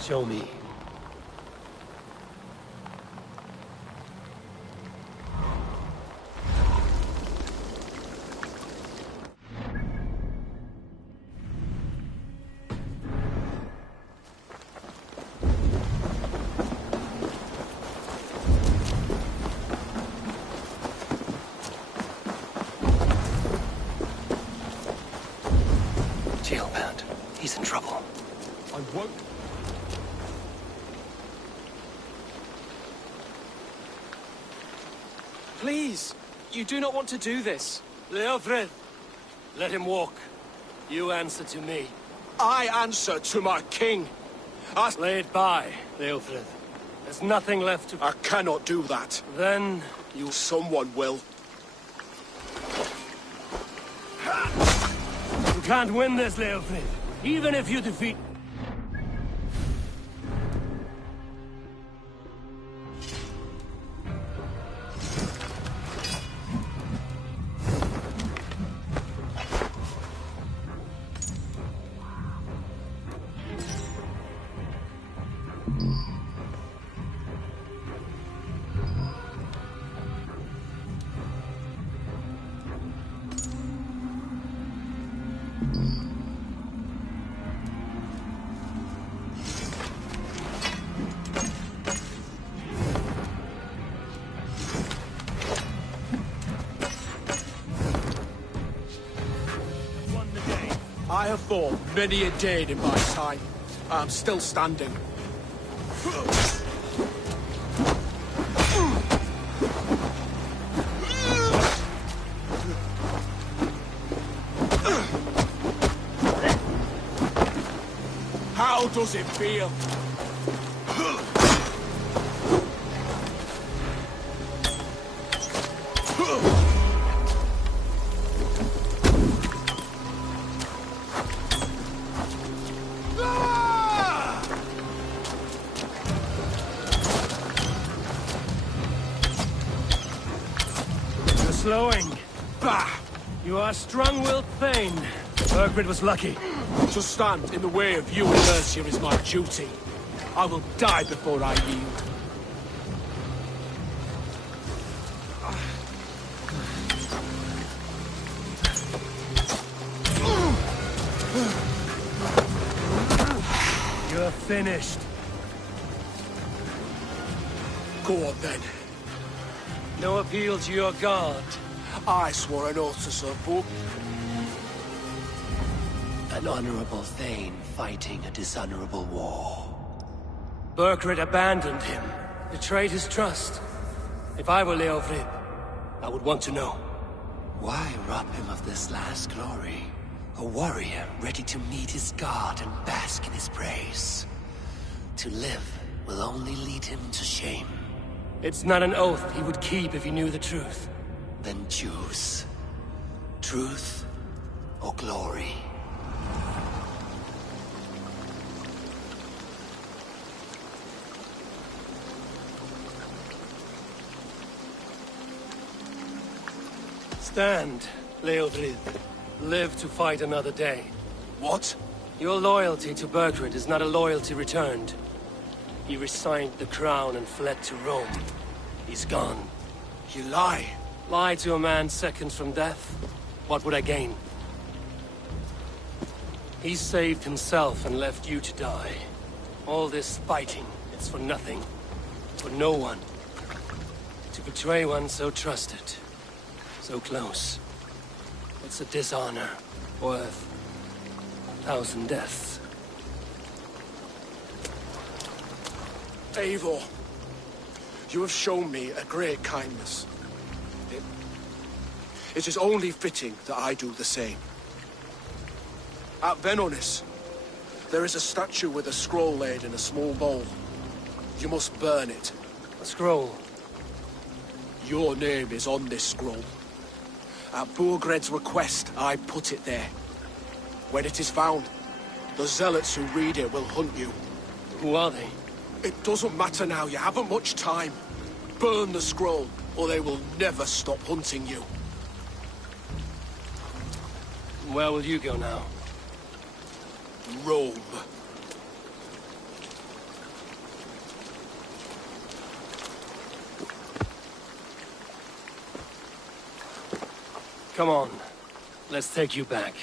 Show me. Jailbound. He's in trouble. I won't. Please, you do not want to do this. Leofred, let him walk. You answer to me. I answer to my king. Lay it by, Leofred. There's nothing left to... I cannot do that. Then Someone will. you can't win this, Leofred. Even if you defeat... I have fought many a day in my time. I'm still standing. How does it feel? Slowing. Bah! You are strong-willed Thane. Burgred was lucky. To stand in the way of you and Mercia is my duty. I will die before I yield. You're finished. Go on then. No appeal to your god. I swore an oath to serve Bo. An honorable Thane fighting a dishonorable war. Burgred abandoned him, betrayed his trust. If I were Leofrid, I would want to know. Why rob him of this last glory? A warrior ready to meet his god and bask in his praise. To live will only lead him to shame. It's not an oath he would keep if he knew the truth. Then choose. Truth or glory. Stand, Leofrid. Live to fight another day. What? Your loyalty to Burgred is not a loyalty returned. He resigned the crown and fled to Rome. He's gone. You lie. Lie to a man seconds from death? What would I gain? He saved himself and left you to die. All this fighting, it's for nothing. For no one. To betray one so trusted. So close. It's a dishonor worth 1,000 deaths. Eivor, you have shown me a great kindness. It is only fitting that I do the same. At Venonis, there is a statue with a scroll laid in a small bowl. You must burn it. A scroll? Your name is on this scroll. At Burgred's request, I put it there. When it is found, the zealots who read it will hunt you. Who are they? It doesn't matter now, you haven't much time. Burn the scroll, or they will never stop hunting you. Where will you go now? Rome. Come on. Let's take you back.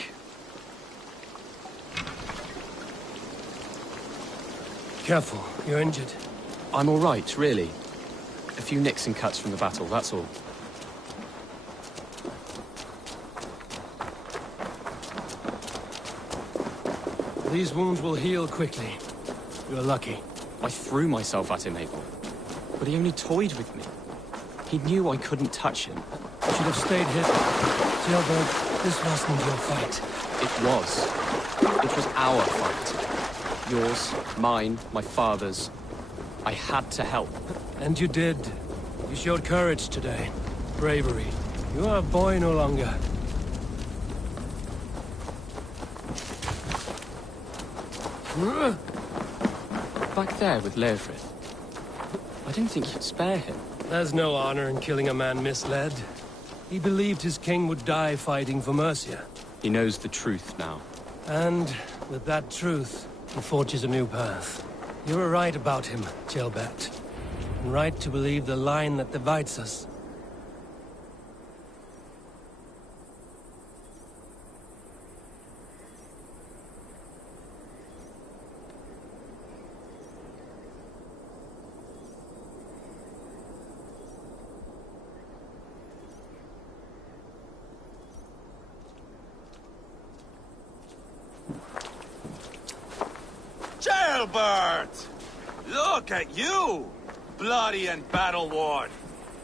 Careful, you're injured. I'm all right, really. A few nicks and cuts from the battle, that's all. These wounds will heal quickly. You're lucky. I threw myself at him, Abel. But he only toyed with me. He knew I couldn't touch him. You should have stayed hidden. Jailbird, this wasn't your fight. It was. It was our fight. Yours, mine, my father's. I had to help. And you did. You showed courage today. Bravery. You are a boy no longer. Back there with Leofrith. I didn't think you'd spare him. There's no honor in killing a man misled. He believed his king would die fighting for Mercia. He knows the truth now. And with that truth, he forges a new path. You were right about him, Jailbert. And right to believe the line that divides us. Jailbert! Look at you! Bloody and battle-worn.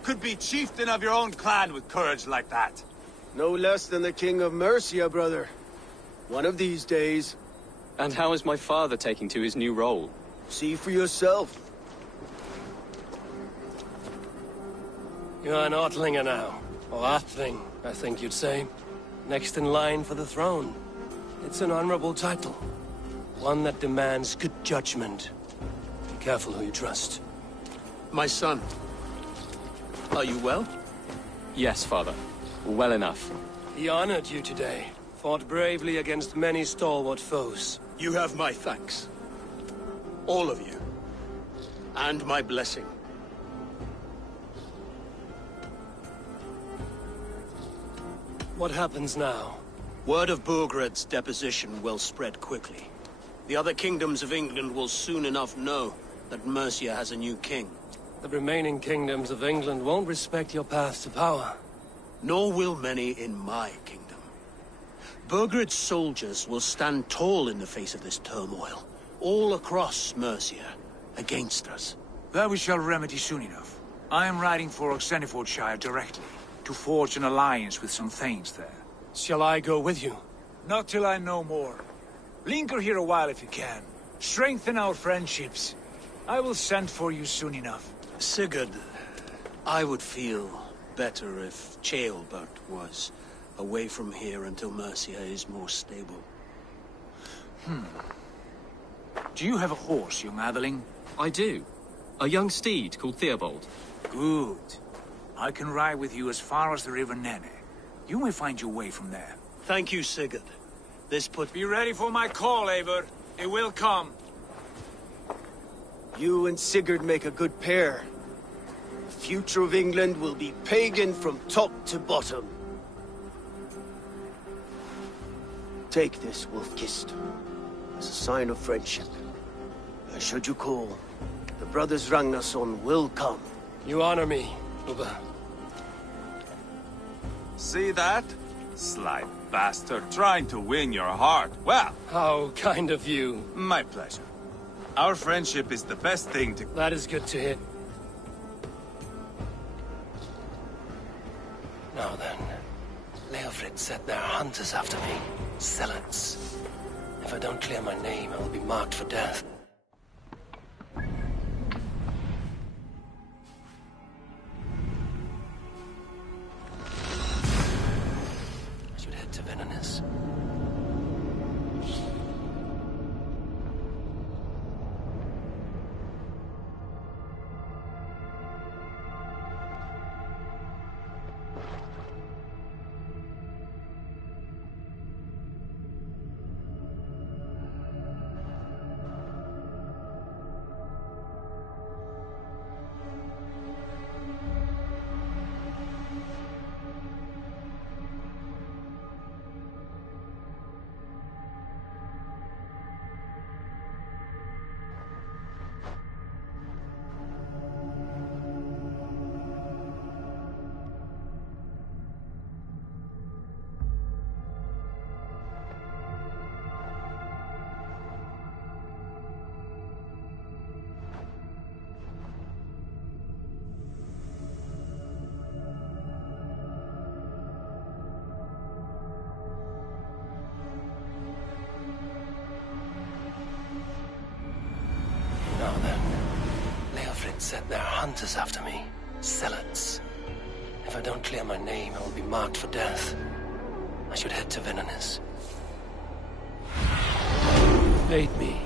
Could be chieftain of your own clan with courage like that. No less than the king of Mercia, brother. One of these days. And how is my father taking to his new role? See for yourself. You're an Ortlinger now. Or Athling, I think you'd say. Next in line for the throne. It's an honorable title. One that demands good judgment. Be careful who you trust. My son. Are you well? Yes, father. Well enough. He honored you today. Fought bravely against many stalwart foes. You have my thanks. All of you. And my blessing. What happens now? Word of Burgred's deposition will spread quickly. The other kingdoms of England will soon enough know that Mercia has a new king. The remaining kingdoms of England won't respect your path to power. Nor will many in my kingdom. Burgred's soldiers will stand tall in the face of this turmoil, all across Mercia, against us. That we shall remedy soon enough. I am riding for Oxenfordshire directly, to forge an alliance with some thanes there. Shall I go with you? Not till I know more. Linger here a while if you can. Strengthen our friendships. I will send for you soon enough. Sigurd, I would feel better if Ceolbert was away from here until Mercia is more stable. Do you have a horse, young Atheling? I do. A young steed called Theobald. Good. I can ride with you as far as the River Nene. You may find your way from there. Thank you, Sigurd. Be ready for my call, Eivor. It will come. You and Sigurd make a good pair. The future of England will be pagan from top to bottom. Take this, Wolf-Kissed, as a sign of friendship. And should you call, the brothers Ragnarsson will come. You honor me, Ubba. See that? Sly bastard, trying to win your heart. Well, how kind of you. My pleasure. Our friendship is the best thing to... That is good to hear. Now then, Leofrid said there are hunters after me. Zealots. If I don't clear my name, I will be marked for death. I should head to Venenis. said there are hunters after me. Zealots. If I don't clear my name, I will be marked for death. I should head to Villainous. Aid me.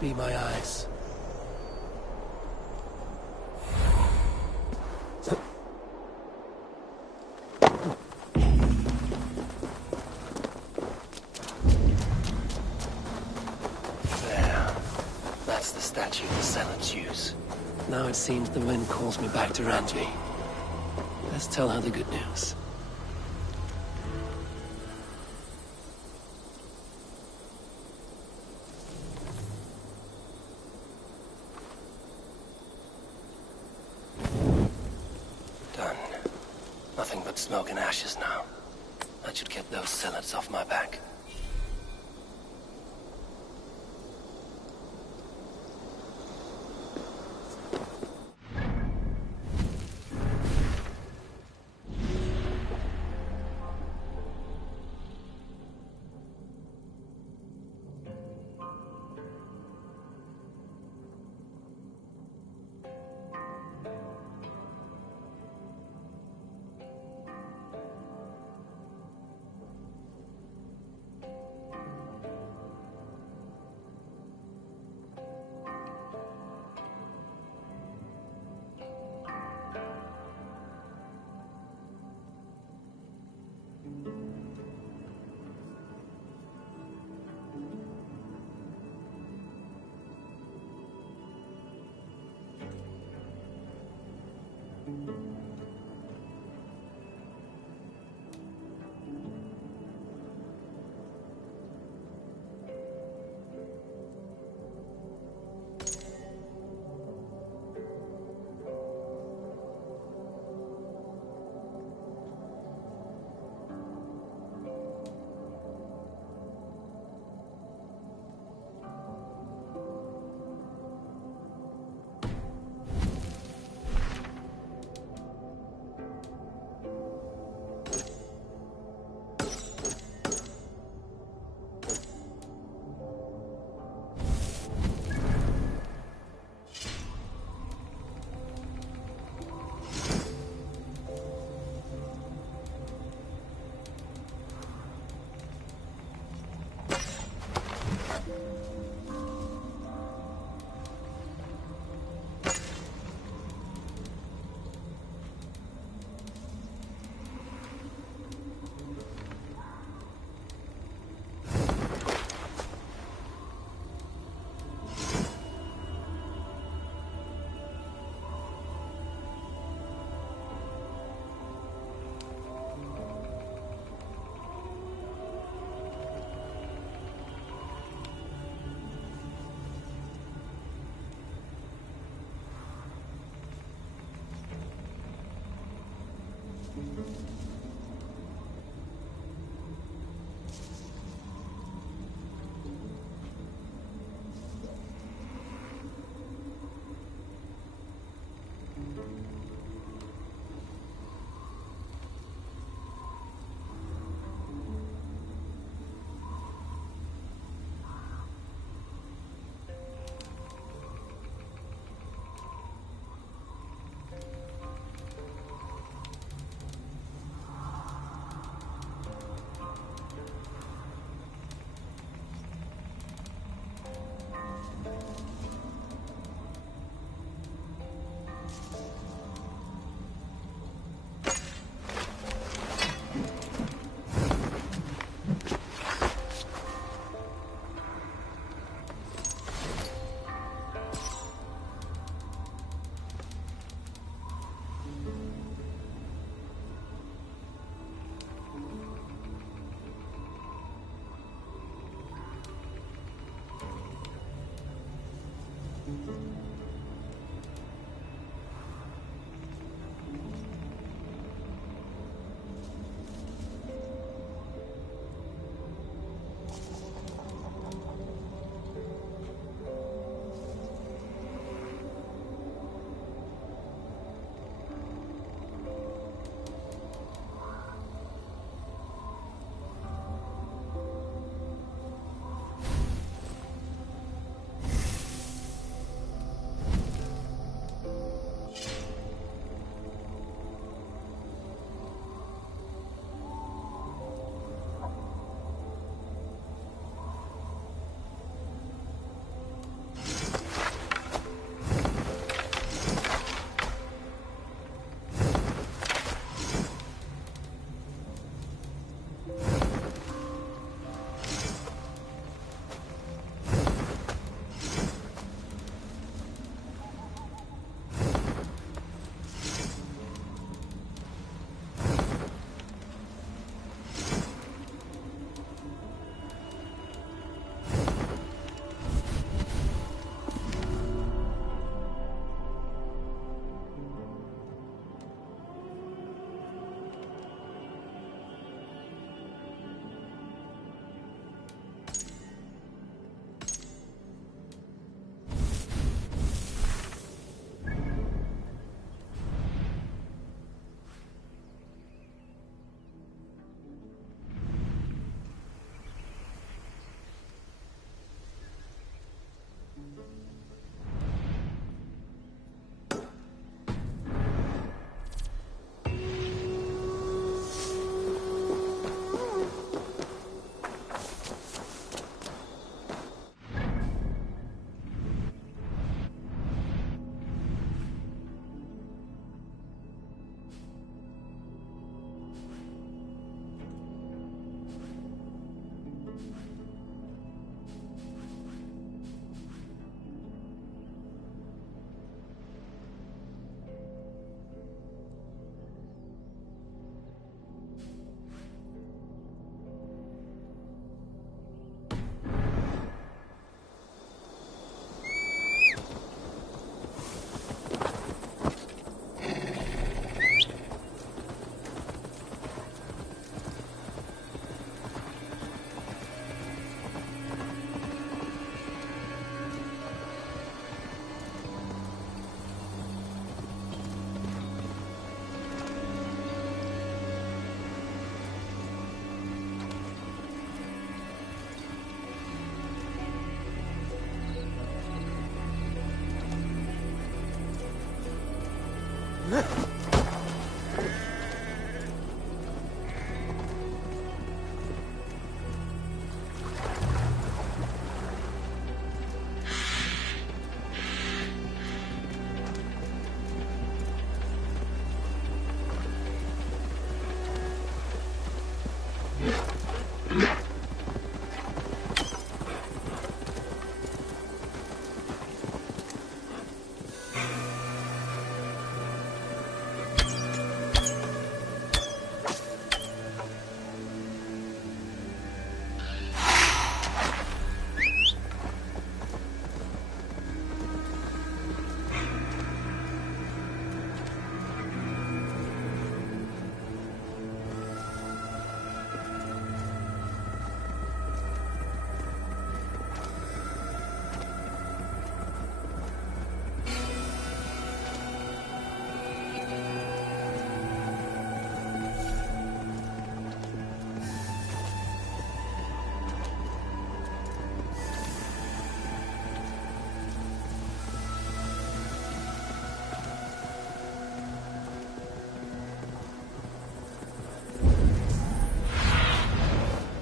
Be my eyes. There. That's the statue the Zealots use. Now it seems the wind calls me back to Ranji. Let's tell her the good news. Done. Nothing but smoke and ashes now. That should get those zealots off my back.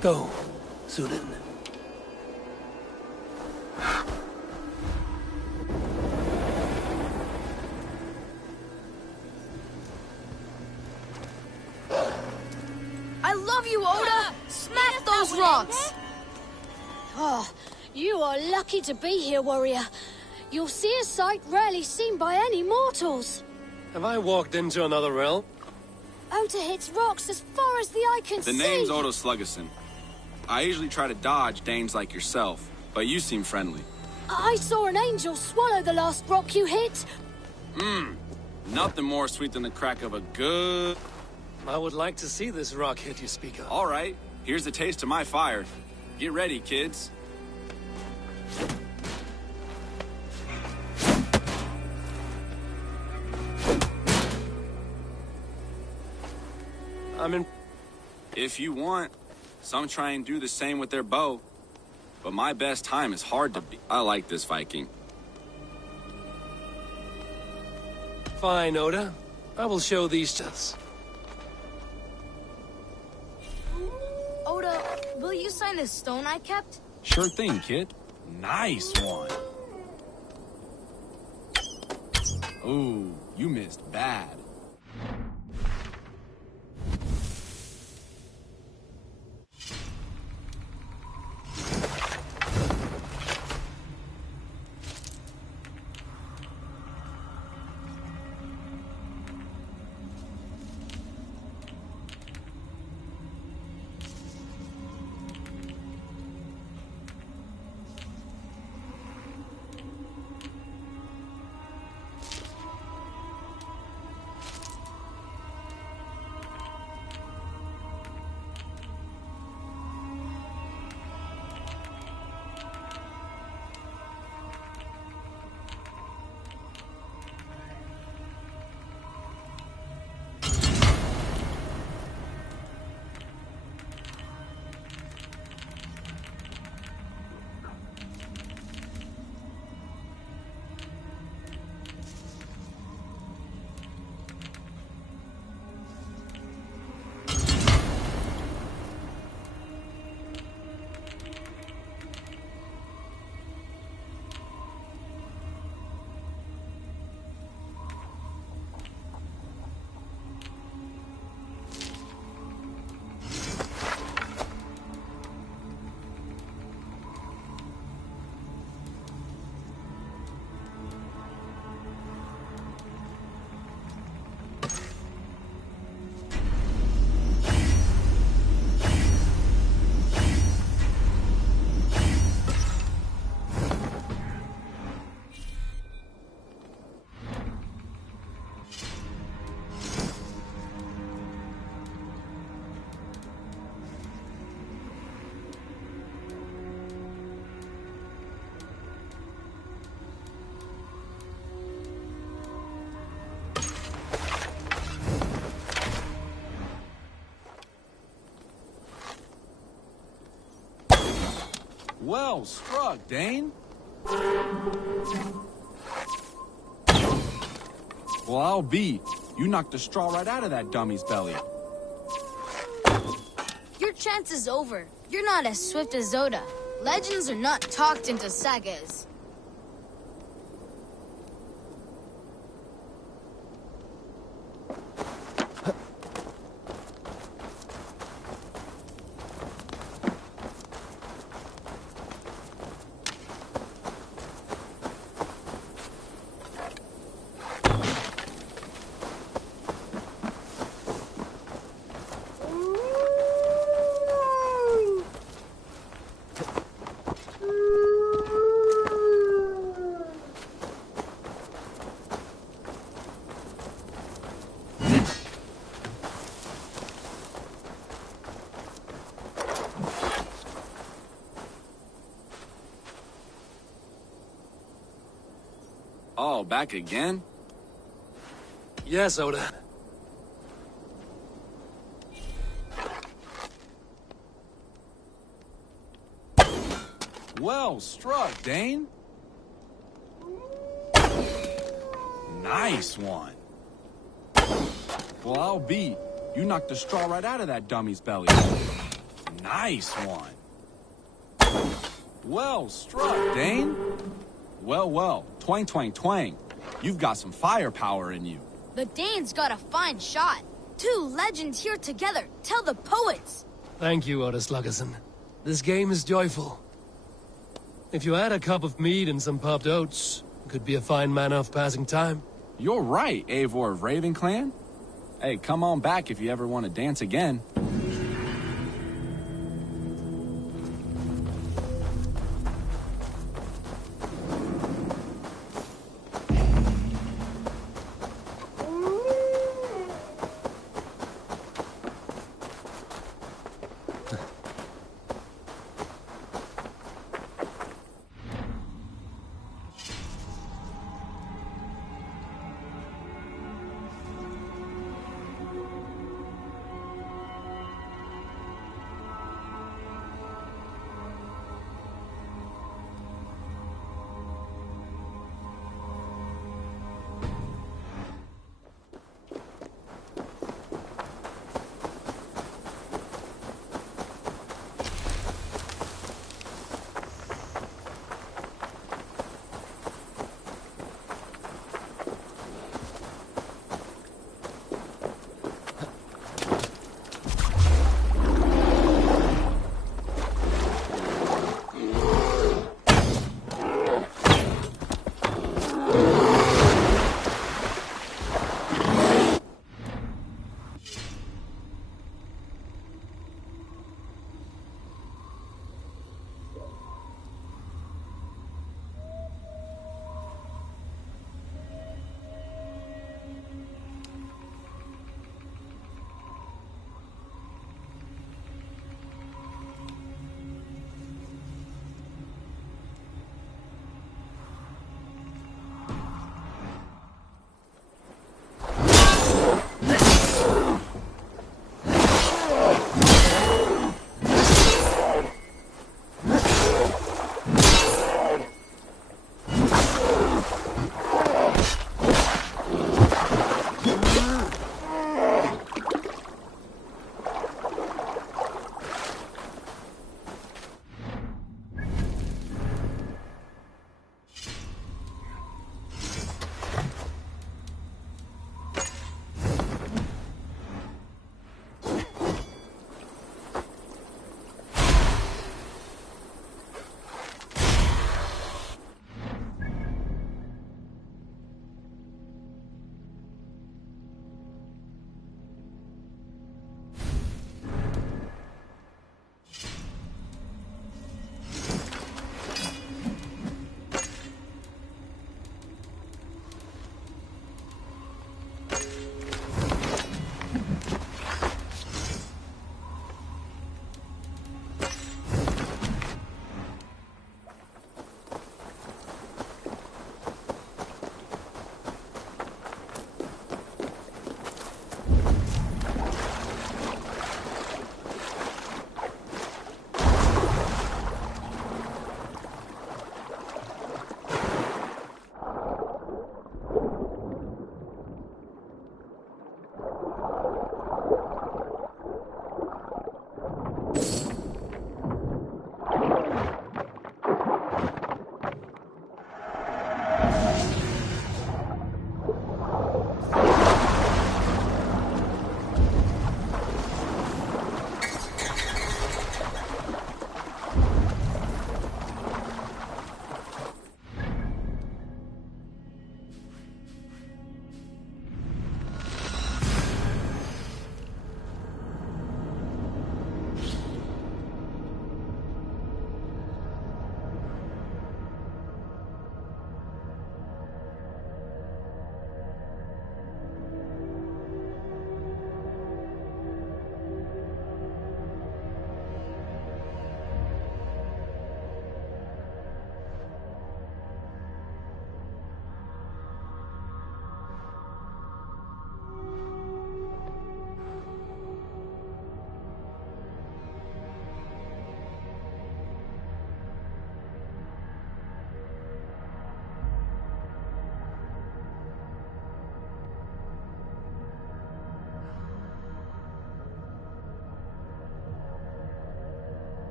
Go, Sunan. I love you, Oda! Smack those rocks! Oh, you are lucky to be here, warrior. You'll see a sight rarely seen by any mortals. Have I walked into another realm? Oda hits rocks as far as the eye can see. The name's Oda Sluggerson. I usually try to dodge Danes like yourself, but you seem friendly. I saw an angel swallow the last rock you hit. Nothing more sweet than the crack of a good... I would like to see this rock hit you speak of. All right, here's a taste of my fire. Get ready, kids. If you want, some try and do the same with their bow. But my best time is hard to beat. I like this Viking. Fine, Oda. I will show these to us. Oda, will you sign this stone I kept? Sure thing, kid. Nice one. Ooh, you missed bad. Well struck, Dane. Well, I'll be. You knocked the straw right out of that dummy's belly. Your chance is over. You're not as swift as Zoda. Legends are not talked into sagas. Oh, back again? Yes, Oda. Well struck, Dane. Nice one. Well, I'll be. You knocked the straw right out of that dummy's belly. Nice one. Well struck, Dane. Well, well. Twang, twang, twang. You've got some firepower in you. The Dane's got a fine shot. Two legends here together. Tell the poets. Thank you, Oda Sluggerson. This game is joyful. If you had a cup of mead and some popped oats, it could be a fine manner of passing time. You're right, Eivor of Raven Clan. Hey, come on back if you ever want to dance again.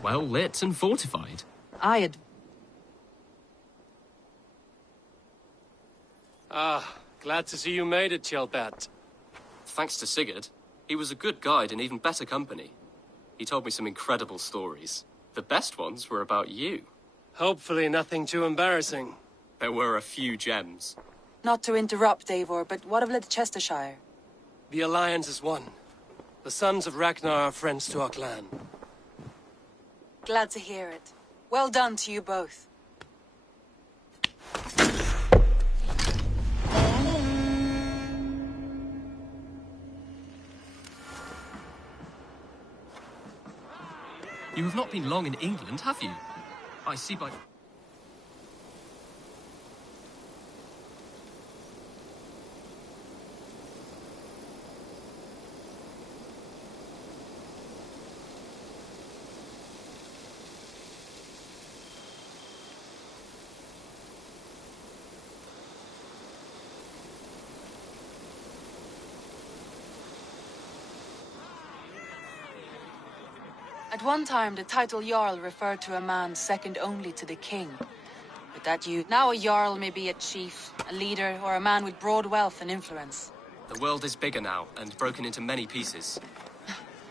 Well lit and fortified. Glad to see you made it, Chilpat. Thanks to Sigurd. He was a good guide and even better company. He told me some incredible stories. The best ones were about you. Hopefully nothing too embarrassing. There were a few gems. Not to interrupt, Eivor, but what of Leicestershire? The Alliance is one. The sons of Ragnar are friends to our clan. Glad to hear it. Well done to you both. You have not been long in England, have you? I see by... At one time, the title Jarl referred to a man second only to the king. But that you... Now a Jarl may be a chief, a leader, or a man with broad wealth and influence. The world is bigger now, and broken into many pieces.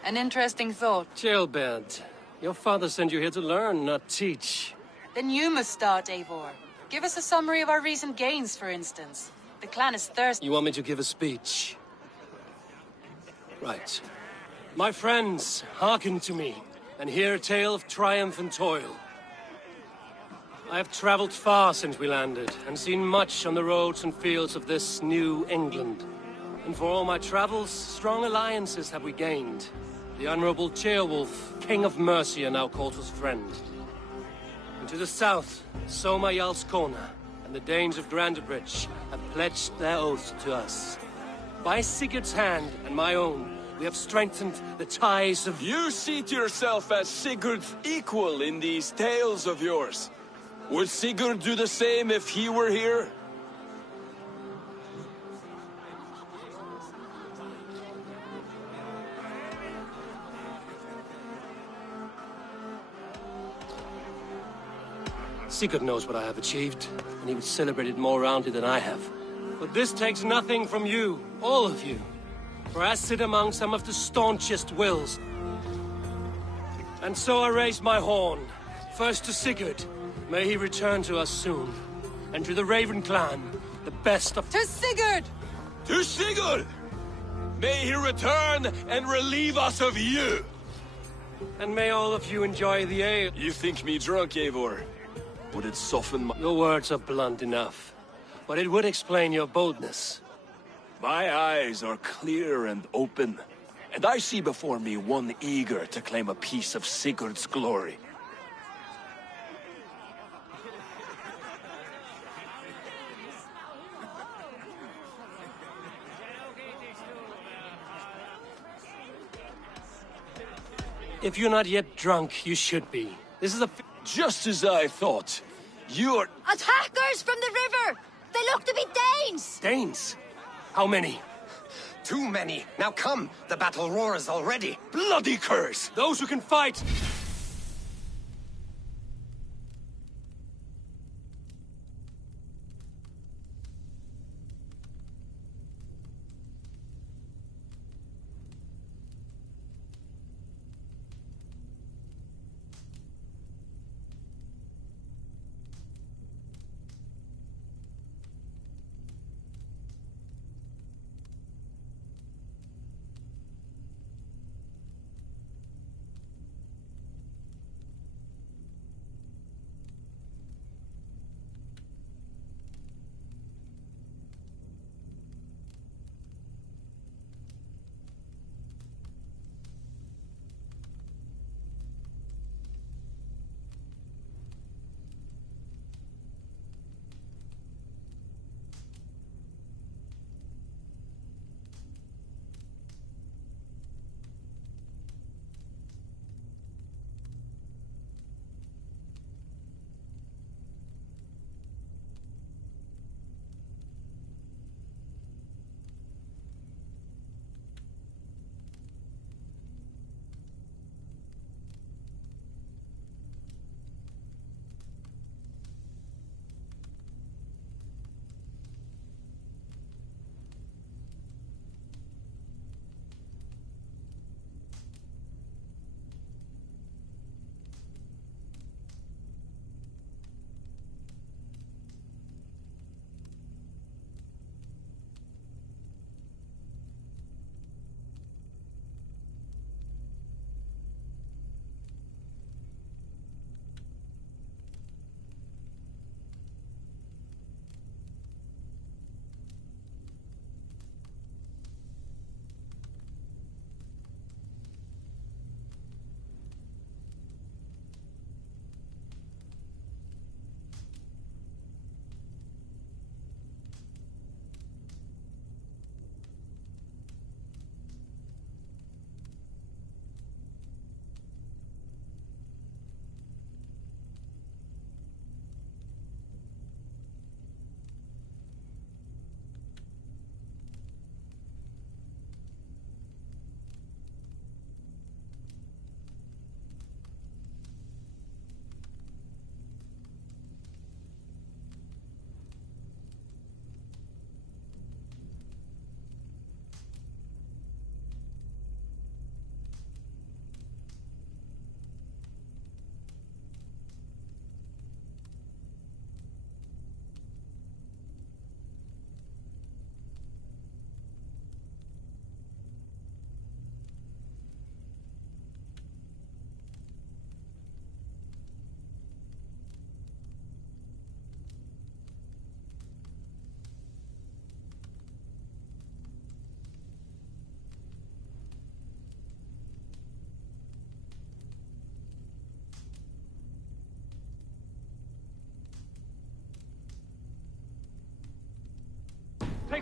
An interesting thought. Chilpat, your father sent you here to learn, not teach. Then you must start, Eivor. Give us a summary of our recent gains, for instance. The clan is thirsty. You want me to give a speech? Right. My friends, hearken to me. and hear a tale of triumph and toil. I have traveled far since we landed, and seen much on the roads and fields of this new England. And for all my travels, strong alliances have we gained. The Honorable Ceolwulf, King of Mercia, now calls us friend. And to the south, Soma Jarl's Corner, and the Danes of Grandebridge have pledged their oath to us. By Sigurd's hand and my own, we have strengthened the ties of... You seat yourself as Sigurd's equal in these tales of yours. Would Sigurd do the same if he were here? Sigurd knows what I have achieved, and he would celebrate it more roundly than I have. But this takes nothing from you, all of you. For I sit among some of the staunchest wills. And so I raise my horn, first to Sigurd. May he return to us soon. And to the Raven clan, the best of... To Sigurd! To Sigurd! May he return and relieve us of you! And may all of you enjoy the ale. You think me drunk, Eivor? Would it soften my... Your words are blunt enough, but it would explain your boldness. My eyes are clear and open, and I see before me one eager to claim a piece of Sigurd's glory. If you're not yet drunk, you should be. This is a... Just as I thought. You're... Attackers from the river! They look to be Danes! Danes? How many? Too many. Now come, the battle roars already. Bloody curse! Those who can fight!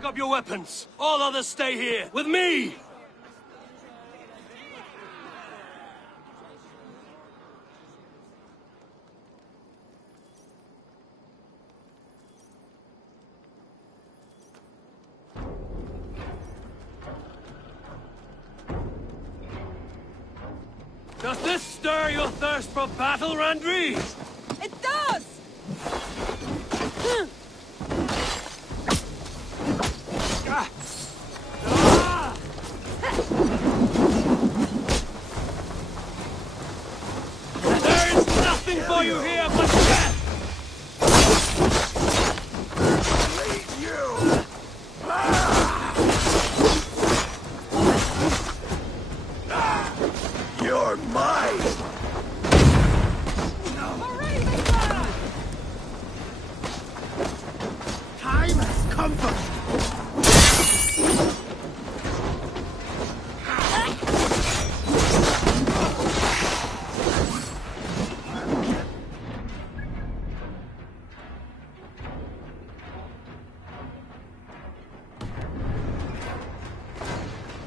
up your weapons. All others stay here, with me! Does this stir your thirst for battle, Randri? It does! There is nothing for you here but death! You're mine! Time has come for me.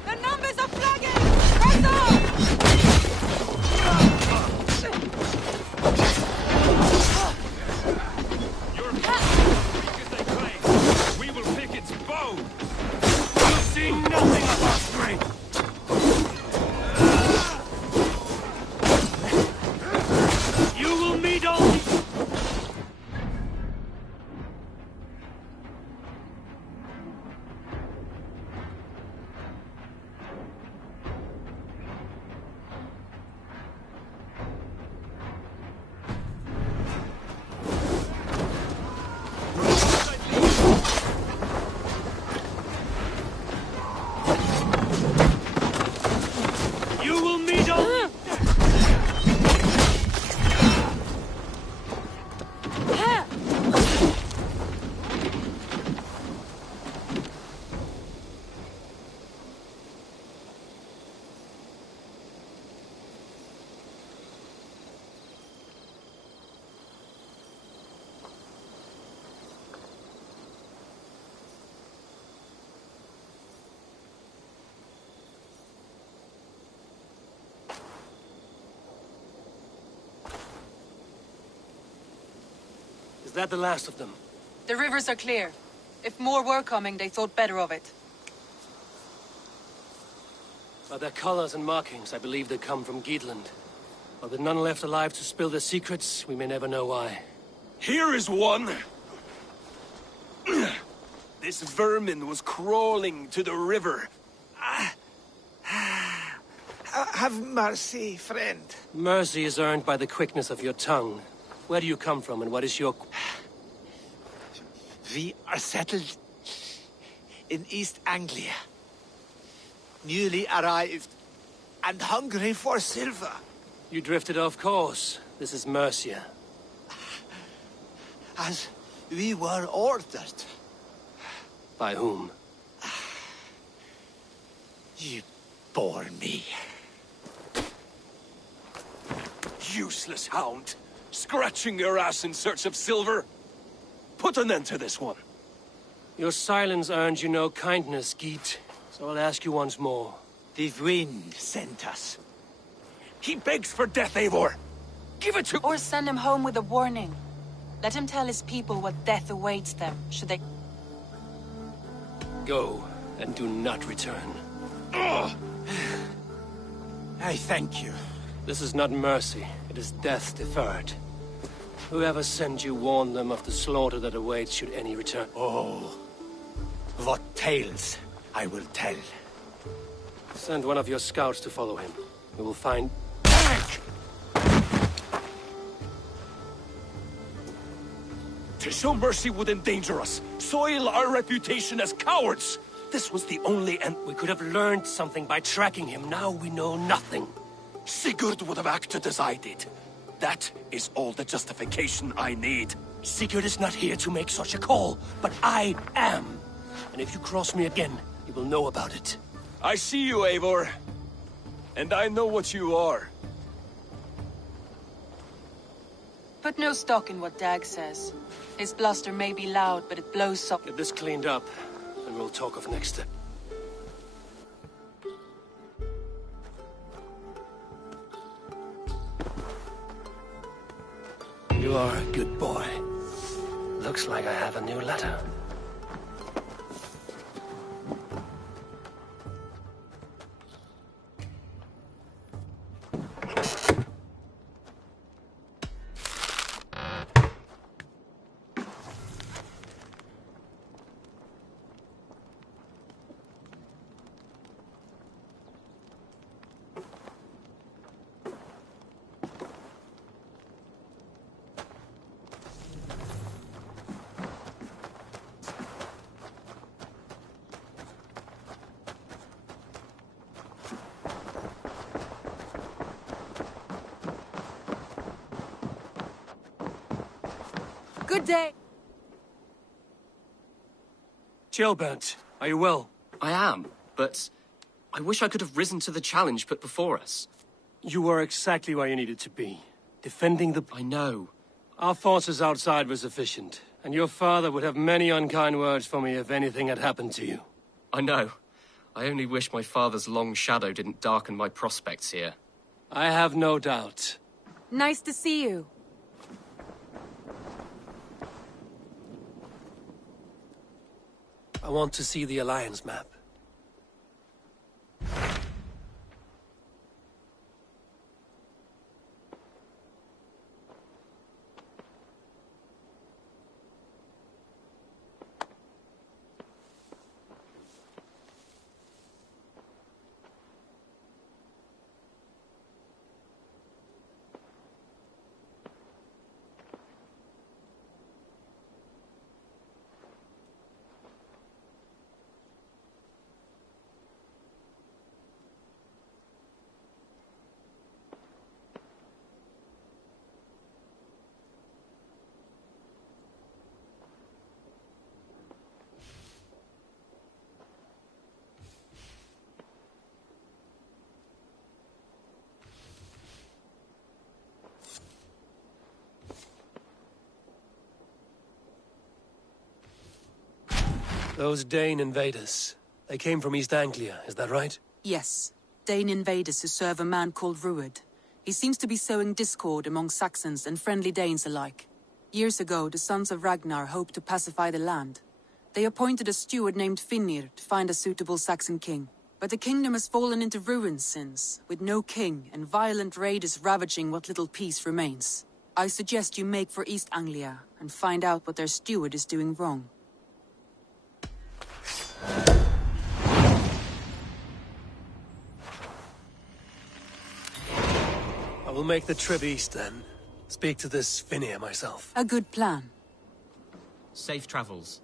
The numbers are flagging! Rise up! Your weak as they claim. We will pick its bone. You see nothing of our strength! You will meet only... You will meet only... Is that the last of them? The rivers are clear. If more were coming, they thought better of it. By their colors and markings, I believe they come from Geatland. But with none left alive to spill their secrets, we may never know why. Here is one. This vermin was crawling to the river. Have mercy, friend. Mercy is earned by the quickness of your tongue. Where do you come from, and what is your... We are settled in East Anglia. Newly arrived and hungry for silver. You drifted off course. This is Mercia. As we were ordered. By whom? You bore me. Useless hound. Scratching your ass in search of silver. Put an end to this one. Your silence earned you no kindness, Geet. So I'll ask you once more. The wind sent us. He begs for death, Eivor. Give it to... Or send him home with a warning. Let him tell his people what death awaits them, should they... Go, and do not return. I thank you. This is not mercy. It is death deferred. Whoever sent you warned them of the slaughter that awaits should any return. Oh, what tales I will tell. Send one of your scouts to follow him. We will find... To show mercy would endanger us. Soil our reputation as cowards. This was the only end. We could have learned something by tracking him. Now we know nothing. Sigurd would have acted as I did. That is all the justification I need. Sigurd is not here to make such a call, but I am. And if you cross me again, you will know about it. I see you, Eivor. And I know what you are. Put no stock in what Dag says. His bluster may be loud, but it blows soft. Get this cleaned up, and we'll talk of next. You are a good boy. Looks like I have a new letter. Good day. Chilbert, are you well? I am, but I wish I could have risen to the challenge put before us. You were exactly where you needed to be. Defending the... I know. Our forces outside were sufficient, and your father would have many unkind words for me if anything had happened to you. I know. I only wish my father's long shadow didn't darken my prospects here. I have no doubt. Nice to see you. I want to see the Alliance map. Those Dane invaders, they came from East Anglia, is that right? Yes. Dane invaders who serve a man called Rued. He seems to be sowing discord among Saxons and friendly Danes alike. Years ago, the sons of Ragnar hoped to pacify the land. They appointed a steward named Finnir to find a suitable Saxon king. But the kingdom has fallen into ruins since, with no king and violent raiders ravaging what little peace remains. I suggest you make for East Anglia and find out what their steward is doing wrong. I will make the trip east then. Speak to this Finnir myself. A good plan. Safe travels.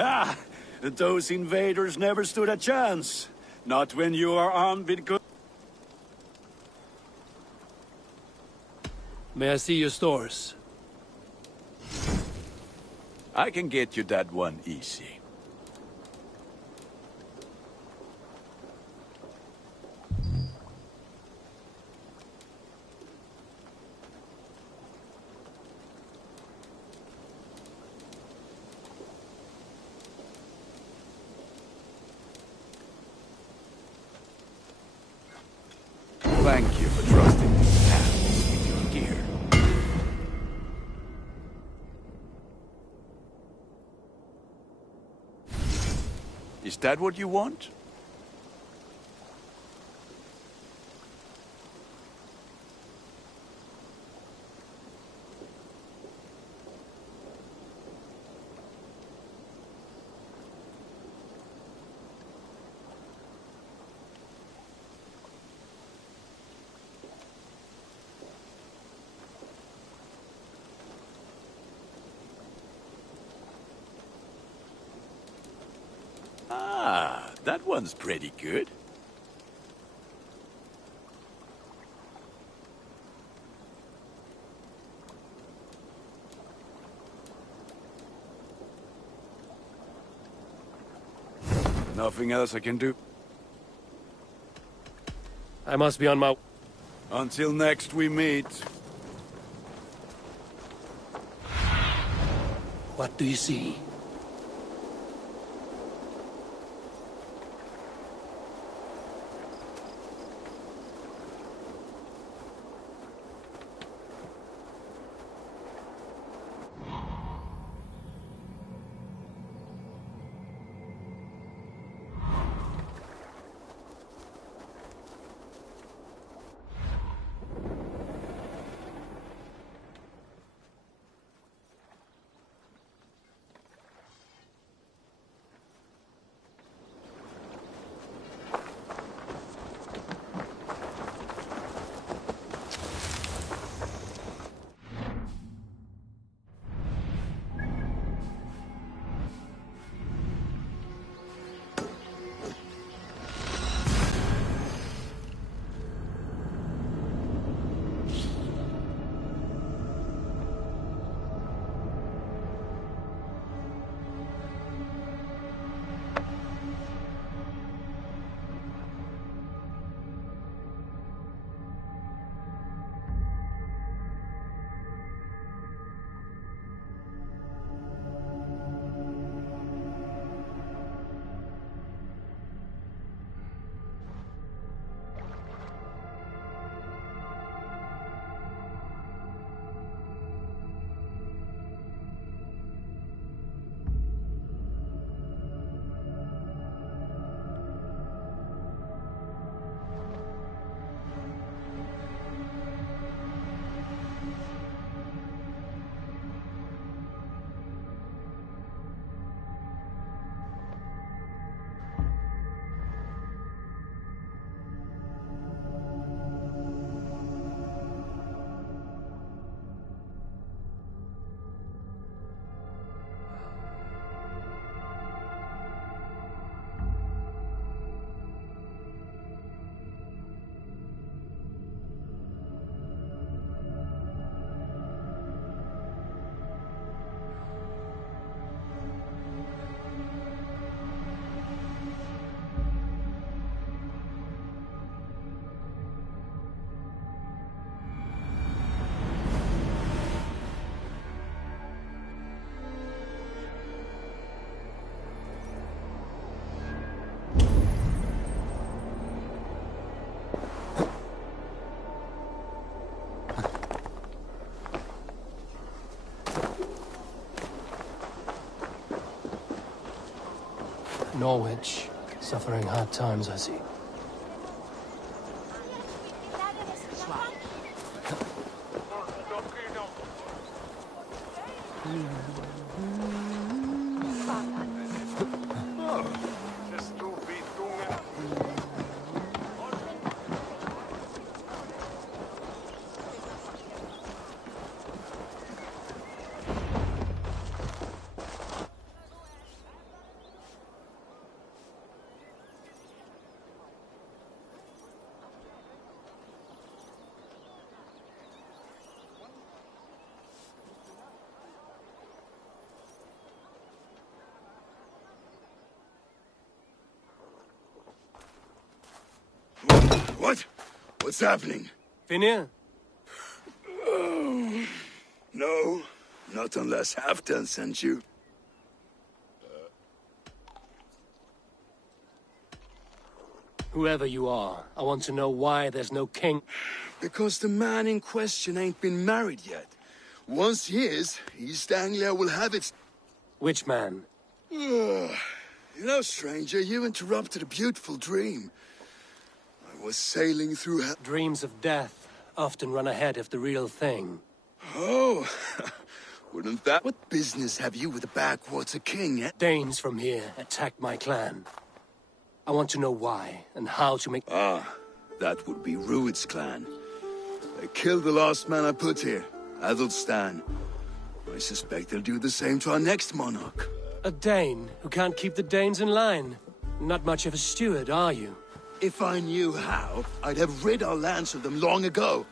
Ah! Those invaders never stood a chance. Not when you are armed with good... May I see your stores? I can get you that one easy. Thank you for trusting me with your gear. Is that what you want? That one's pretty good. Nothing else I can do. I must be on my... Until next we meet. What do you see? Norwich. Suffering hard times, I see. What? What's happening? Finir? Oh, no, not unless Halfdan sent you. Whoever you are, I want to know why there's no king. Because the man in question ain't been married yet. Once he is, East Anglia will have its... Which man? You know, stranger, you interrupted a beautiful dream. I was sailing through hell... Dreams of death often run ahead of the real thing. Oh, wouldn't that... What business have you with the backwater king, eh? Danes from here attacked my clan. I want to know why, and how to make... Ah, that would be Rued's clan. They killed the last man I put here, Athelstan. I suspect they'll do the same to our next monarch. A Dane who can't keep the Danes in line. Not much of a steward, are you? If I knew how, I'd have rid our lands of them long ago.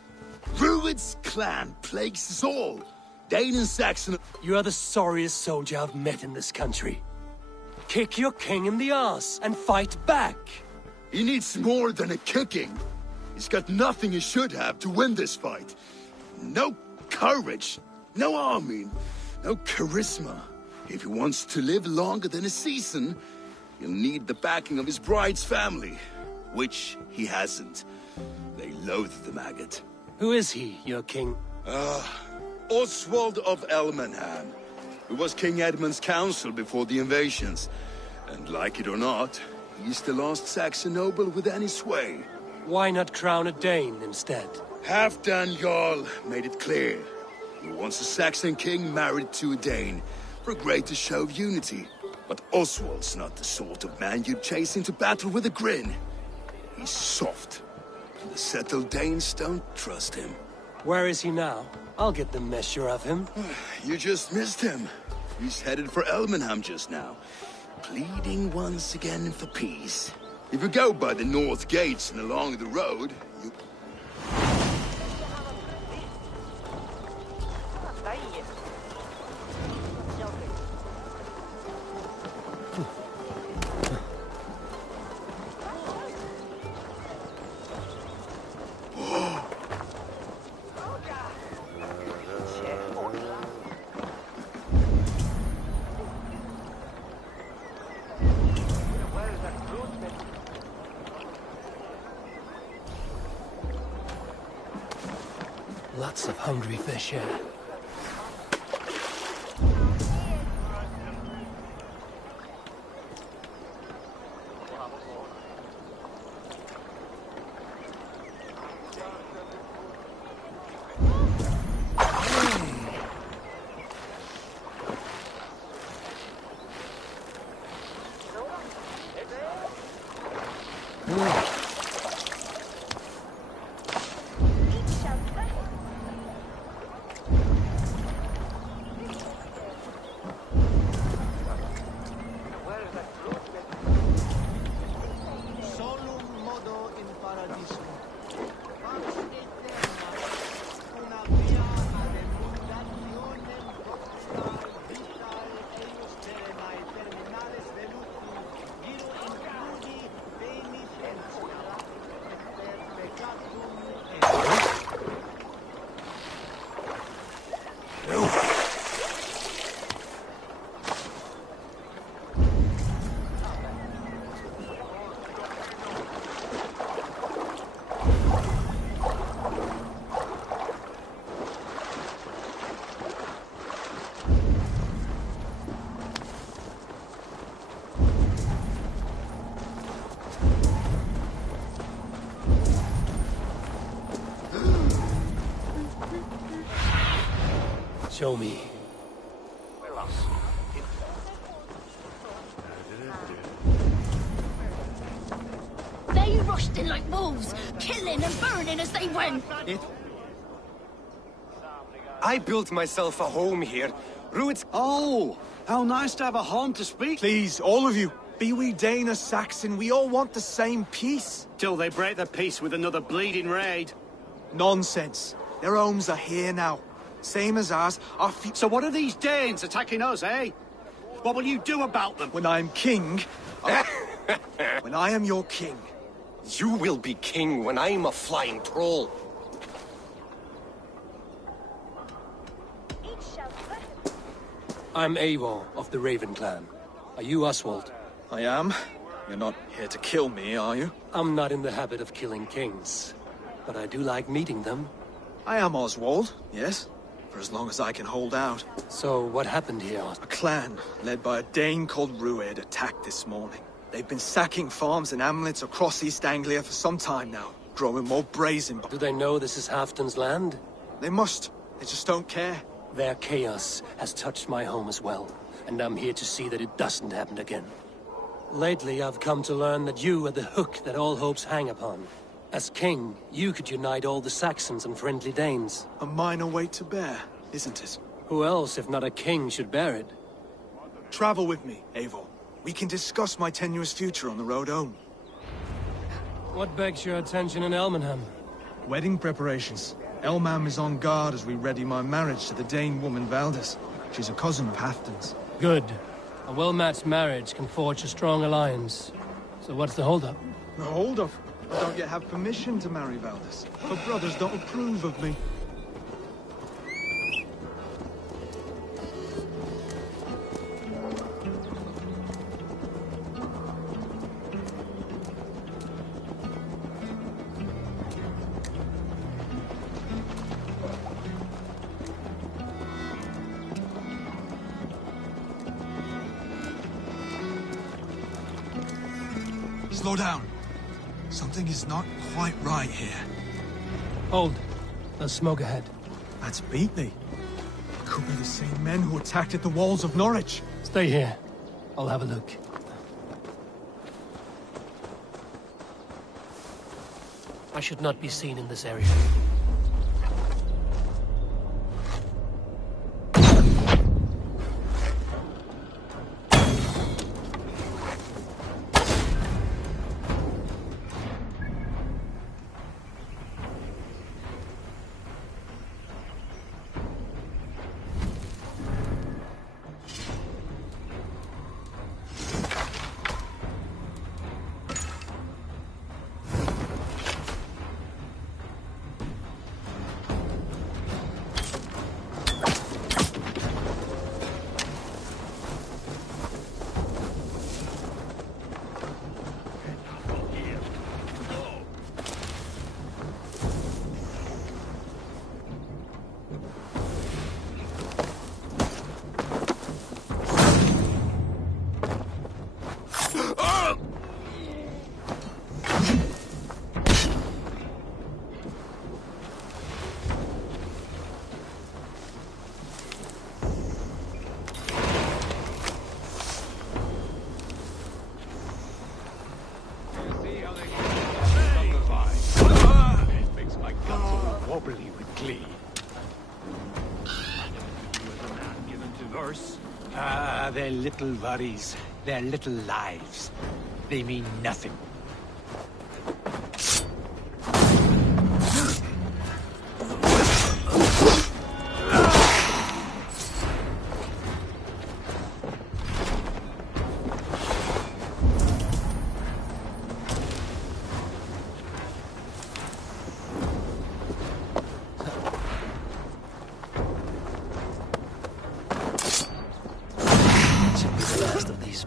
Rued's clan plagues us all. Dane and Saxon... You are the sorriest soldier I've met in this country. Kick your king in the arse and fight back! He needs more than a kicking. He's got nothing he should have to win this fight. No courage, no army, no charisma. If he wants to live longer than a season, he'll need the backing of his bride's family, which he hasn't. They loathe the maggot. Who is he, your king? Oswald of Elmenham, who was King Edmund's counsel before the invasions. And like it or not, he's the last Saxon noble with any sway. Why not crown a Dane instead? Halfdan Jarl made it clear. He wants a Saxon king married to a Dane, for a greater show of unity. But Oswald's not the sort of man you'd chase into battle with a grin. He's soft. And the settled Danes don't trust him. Where is he now? I'll get the measure of him. You just missed him. He's headed for Elmenham just now, pleading once again for peace. If you go by the north gates and along the road, you... Lots of hungry fish here. Show me. They rushed in like wolves, killing and burning as they went. I built myself a home here. Rued's... Oh, how nice to have a home to speak. Please, all of you, be we Dane or Saxon, we all want the same peace. Till they break the peace with another bleeding raid. Nonsense. Their homes are here now. Same as ours. So what are these Danes attacking us, eh? What will you do about them? When I'm king... when I am your king. You will be king when I'm a flying troll. I'm Eivor of the Raven clan. Are you Oswald? I am. You're not here to kill me, are you? I'm not in the habit of killing kings, but I do like meeting them. I am Oswald, yes. For as long as I can hold out. So, what happened here? A clan, led by a Dane called Rued, attacked this morning. They've been sacking farms and hamlets across East Anglia for some time now, growing more brazen. Do they know this is Halfdan's land? They must. They just don't care. Their chaos has touched my home as well, and I'm here to see that it doesn't happen again. Lately, I've come to learn that you are the hook that all hopes hang upon. As king, you could unite all the Saxons and friendly Danes. A minor weight to bear, isn't it? Who else, if not a king, should bear it? Travel with me, Eivor. We can discuss my tenuous future on the road home. What begs your attention in Elmenham? Wedding preparations. Elmam is on guard as we ready my marriage to the Dane woman Valdis. She's a cousin of Halfdan's. Good. A well-matched marriage can forge a strong alliance. So what's the holdup? The holdup? I don't yet have permission to marry Valdis. Her brothers don't approve of me. Slow down. Something is not quite right here. Hold. There's smoke ahead. That's Beatley. Could be the same men who attacked at the walls of Norwich. Stay here. I'll have a look. I should not be seen in this area. Their little worries, their little lives. They mean nothing.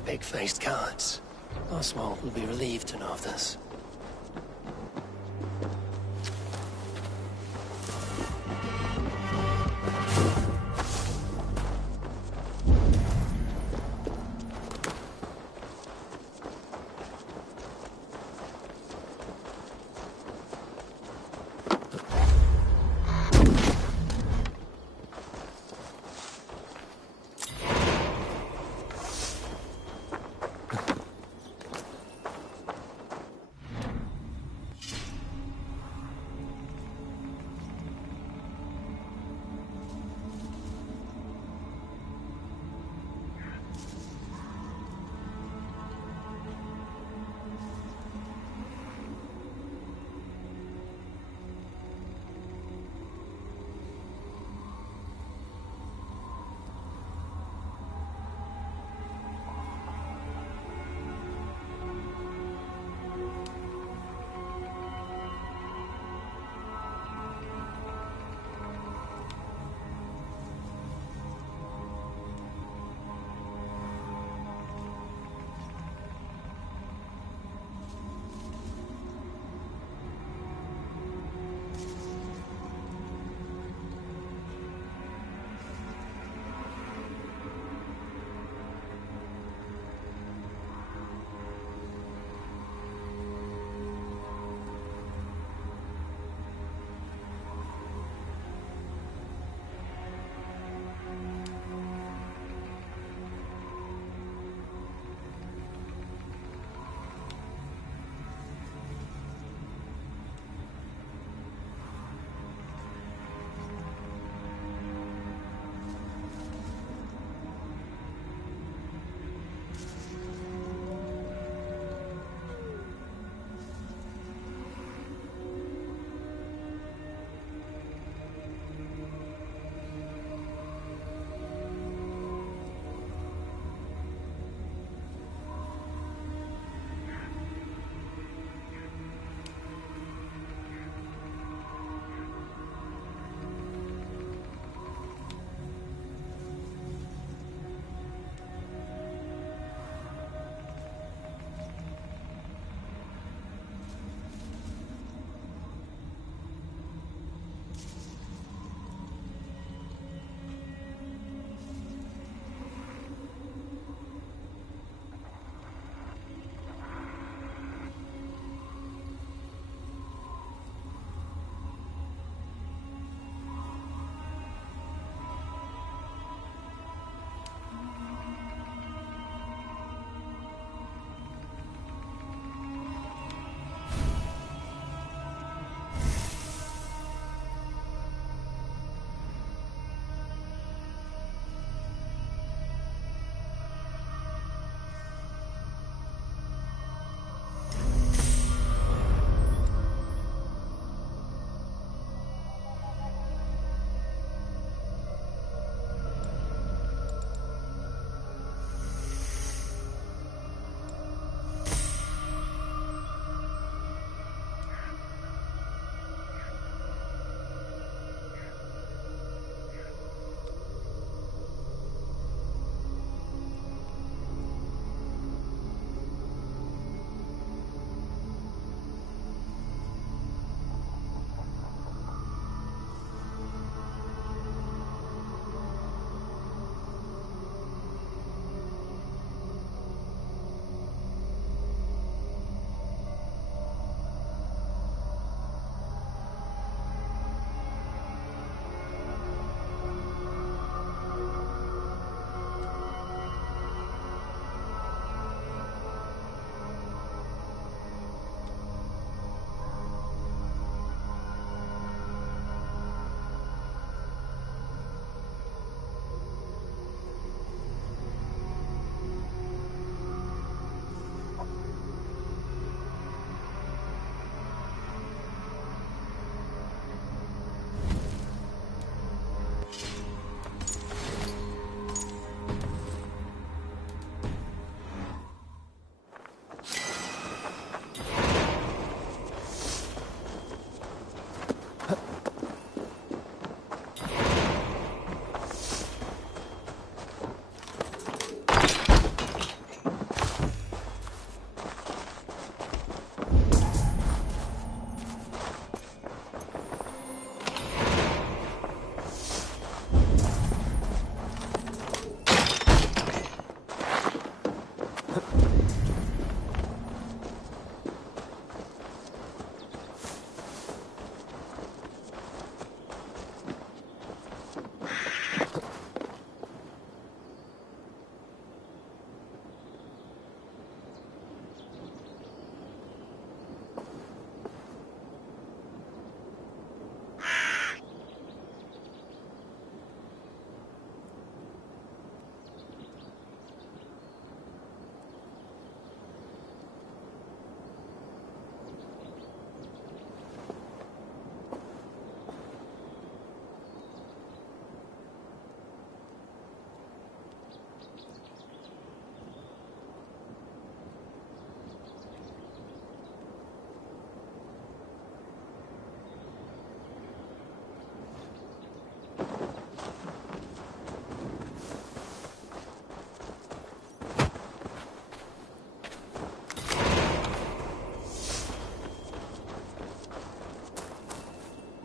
Big-faced cowards. Oswald will be relieved to know of this.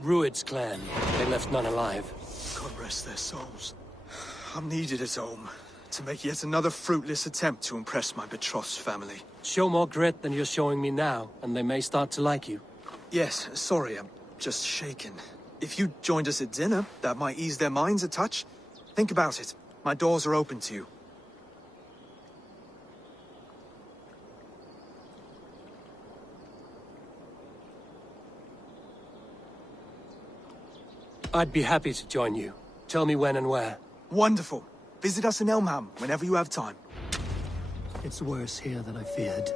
Rued's clan. They left none alive. God rest their souls. I'm needed at home to make yet another fruitless attempt to impress my betrothed's family. Show more grit than you're showing me now, and they may start to like you. Yes, sorry, I'm just shaken. If you joined us at dinner, that might ease their minds a touch. Think about it. My doors are open to you. I'd be happy to join you. Tell me when and where. Wonderful. Visit us in Elmham whenever you have time. It's worse here than I feared.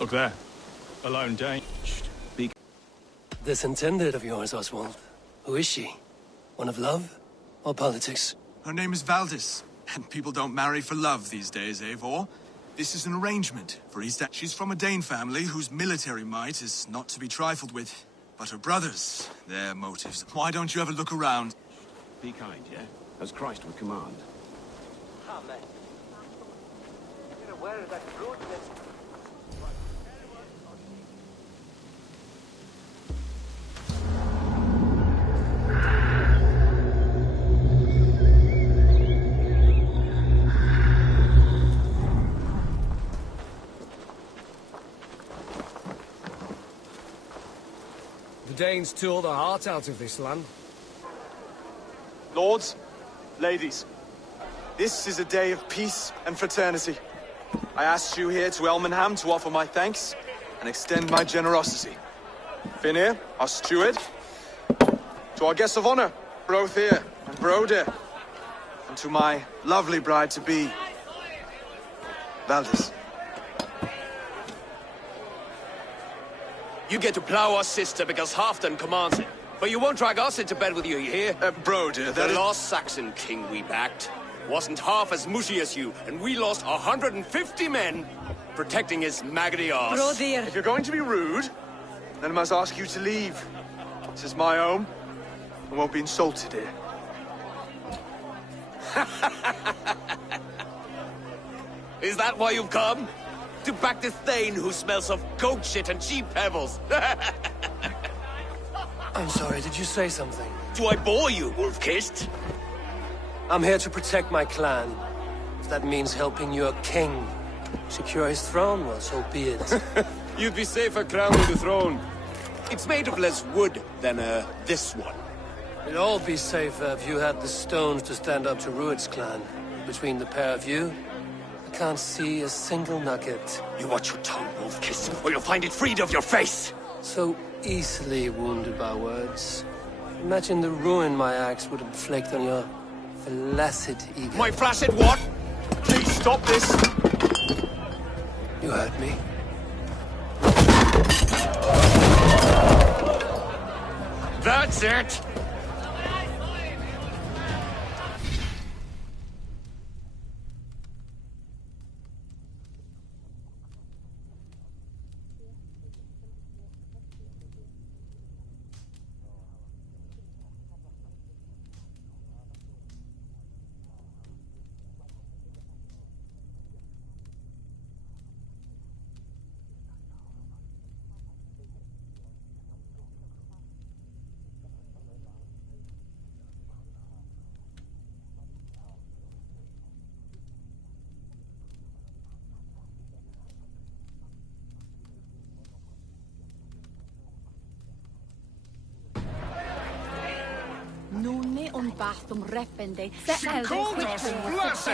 Look there. A lone Dane. This intended of yours, Oswald. Who is she? One of love or politics? Her name is Valdis, and people don't marry for love these days, Eivor. This is an arrangement for she's from a Dane family whose military might is not to be trifled with. But her brothers, their motives. Why don't you ever look around? Be kind, yeah? As Christ would command. Amen. Where is that rudeness? The Danes tore the heart out of this land. Lords, ladies, this is a day of peace and fraternity. I asked you here to Elmenham to offer my thanks and extend my generosity. Finir, our steward, to our guests of honor, Brothir and Brodir, and to my lovely bride-to-be, Valdis. You get to plow our sister because Halfdan commands it. But you won't drag us into bed with you hear? Brodir, the last Saxon king we backed wasn't half as mushy as you, and we lost 150 men protecting his maggoty arse. Brodir. If you're going to be rude, then I must ask you to leave. This is my home. I won't be insulted here. Is that why you've come? To back this Thane who smells of goat shit and cheap pebbles. I'm sorry, did you say something? Do I bore you, wolf-kissed? I'm here to protect my clan. If that means helping your king secure his throne, well, so be it. You'd be safer crowning the throne. It's made of less wood than, this one. It'd all be safer if you had the stones to stand up to Rued's clan. Between the pair of you, I can't see a single nugget. You watch your tongue, wolf-kiss, or you'll find it freed of your face! So easily wounded by words. Imagine the ruin my axe would inflict on your Flaccid eagle. My flaccid what? Please stop this! You heard me. That's it! She called us blessed!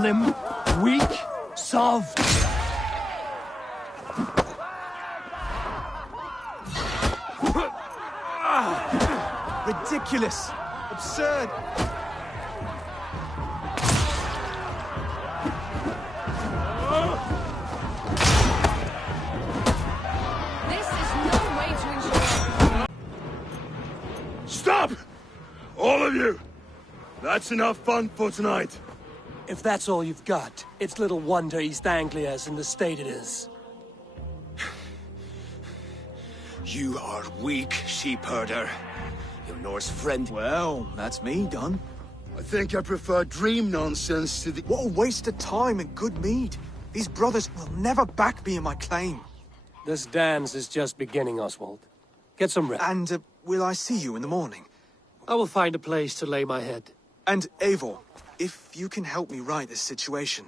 Limp, weak, soft. Ridiculous! Absurd! This is no way to ensure... Stop! All of you! That's enough fun for tonight. If that's all you've got, it's little wonder East Anglia's in the state it is. You are weak, sheep herder. Your Norse friend. Well, that's me done. I think I prefer dream nonsense to the... What a waste of time and good mead. These brothers will never back me in my claim. This dance is just beginning, Oswald. Get some rest. And will I see you in the morning? I will find a place to lay my head. And Eivor, if you can help me right this situation,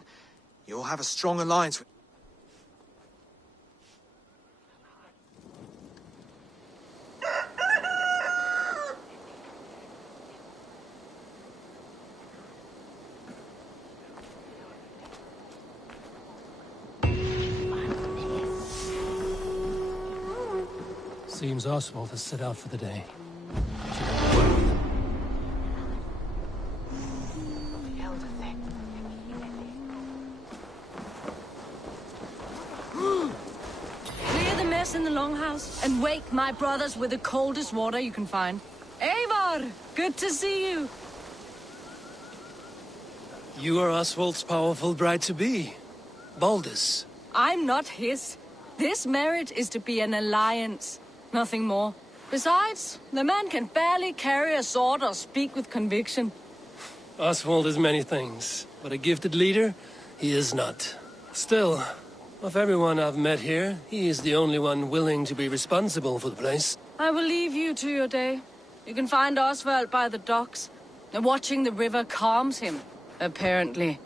you'll have a strong alliance with... Seems Oswald has set out for the day. Clear the mess in the longhouse and wake my brothers with the coldest water you can find. Eivor, good to see you. You are Oswald's powerful bride-to-be. Baldus. I'm not his. This marriage is to be an alliance, nothing more. Besides, the man can barely carry a sword or speak with conviction. Oswald is many things, but a gifted leader, he is not. Still, of everyone I've met here, he is the only one willing to be responsible for the place. I will leave you to your day. You can find Oswald by the docks. And watching the river calms him, apparently.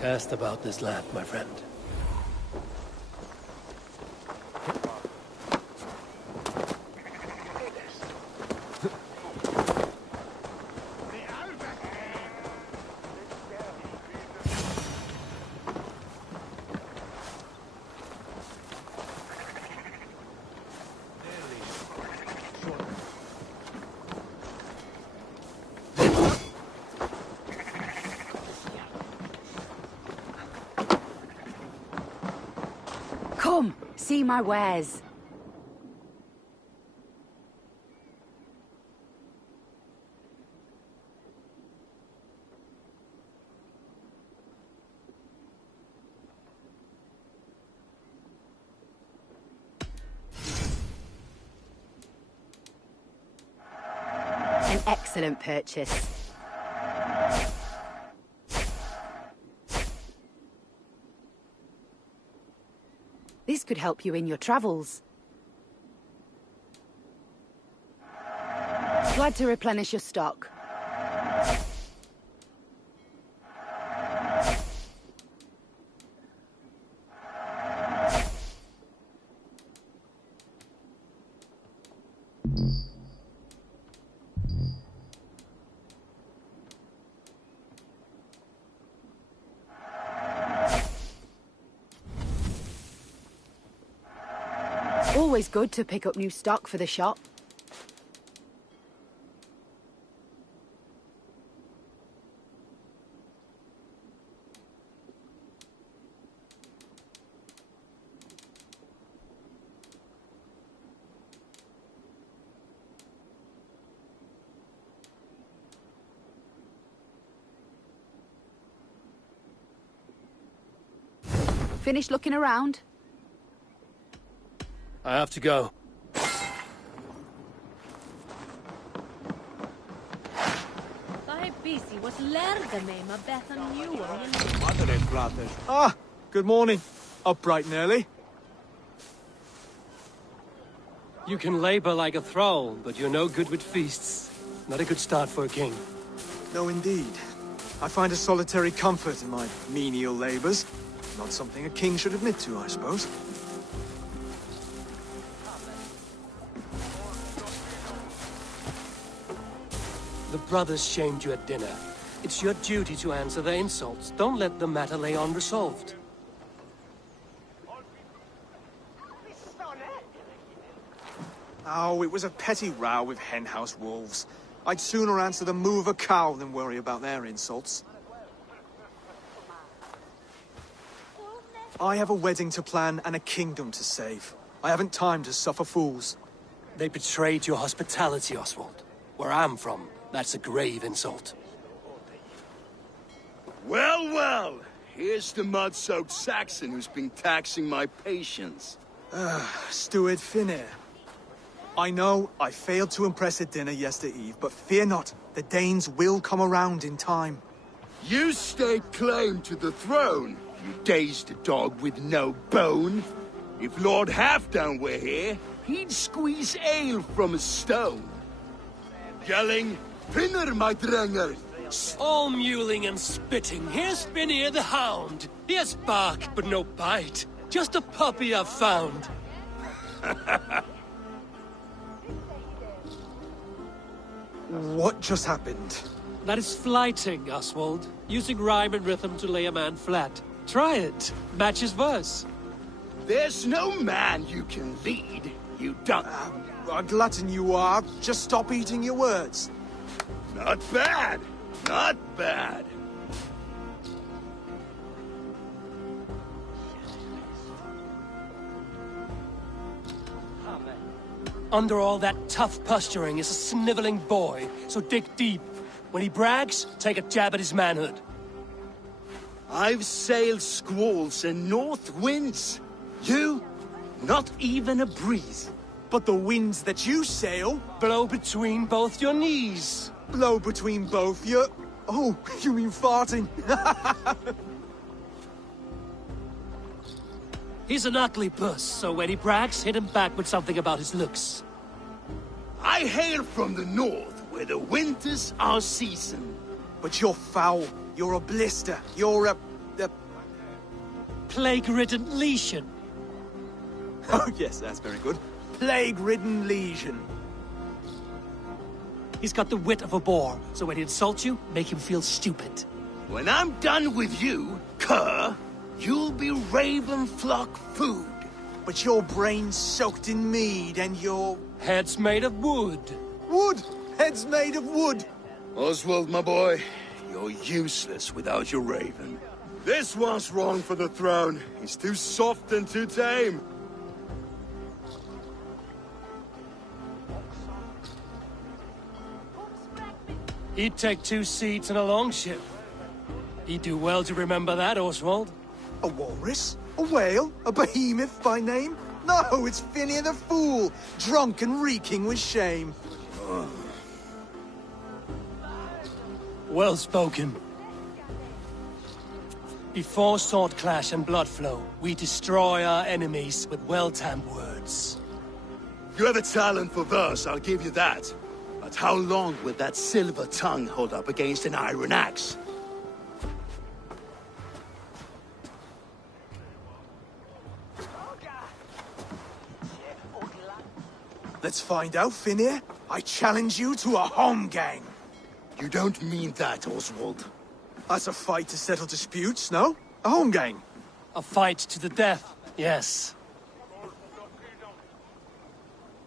Cast about this land, my friend. Come, see my wares. An excellent purchase. This could help you in your travels. Glad to replenish your stock. Always good to pick up new stock for the shop. Finished looking around? I have to go. Ah, good morning. Up bright and early. You can labor like a thrall, but you're no good with feasts. Not a good start for a king. No, indeed. I find a solitary comfort in my menial labors. Not something a king should admit to, I suppose. The brothers shamed you at dinner. It's your duty to answer their insults. Don't let the matter lay unresolved. Oh, it was a petty row with henhouse wolves. I'd sooner answer the moo of a cow than worry about their insults. I have a wedding to plan and a kingdom to save. I haven't time to suffer fools. They betrayed your hospitality, Oswald. Where I'm from, that's a grave insult. Well, well. Here's the mud-soaked Saxon who's been taxing my patience. Steward Finir. I know I failed to impress at dinner yestereve, but fear not, the Danes will come around in time. You stake claim to the throne, you dazed dog with no bone. If Lord Halfdown were here, he'd squeeze ale from a stone. Yelling, Finner, my drenger! All mewling and spitting. Here's Finir the hound. He has bark, but no bite. Just a puppy I've found. What just happened? That is flighting, Oswald. Using rhyme and rhythm to lay a man flat. Try it. Match his verse. There's no man you can lead, you don't. A glutton you are. Just stop eating your words. Not bad. Not bad. Under all that tough posturing is a sniveling boy, so dig deep. When he brags, take a jab at his manhood. I've sailed squalls and north winds. You, not even a breeze. But the winds that you sail... blow between both your knees. Blow between both your... Oh, you mean farting? He's an ugly puss, so when he brags, hit him back with something about his looks. I hail from the north, where the winters are season. But you're foul. You're a blister. You're a... Plague-ridden lesion. Oh, yes, that's very good. Plague-ridden lesion. He's got the wit of a boar, so when he insults you, make him feel stupid. When I'm done with you, cur, you'll be raven flock food. But your brain's soaked in mead and your... Head's made of wood. Wood! Head's made of wood! Oswald, my boy, you're useless without your raven. This one's wrong for the throne. He's too soft and too tame. He'd take 2 seats in a longship. He'd do well to remember that, Oswald. A walrus? A whale? A behemoth by name? No, it's Phineas the Fool, drunk and reeking with shame. Well spoken. Before sword clash and blood flow, we destroy our enemies with well-timed words. You have a talent for verse, I'll give you that. But how long will that silver tongue hold up against an iron axe? Let's find out, Phineas. I challenge you to a home gang. You don't mean that, Oswald. That's a fight to settle disputes, no? A home gang. A fight to the death, yes.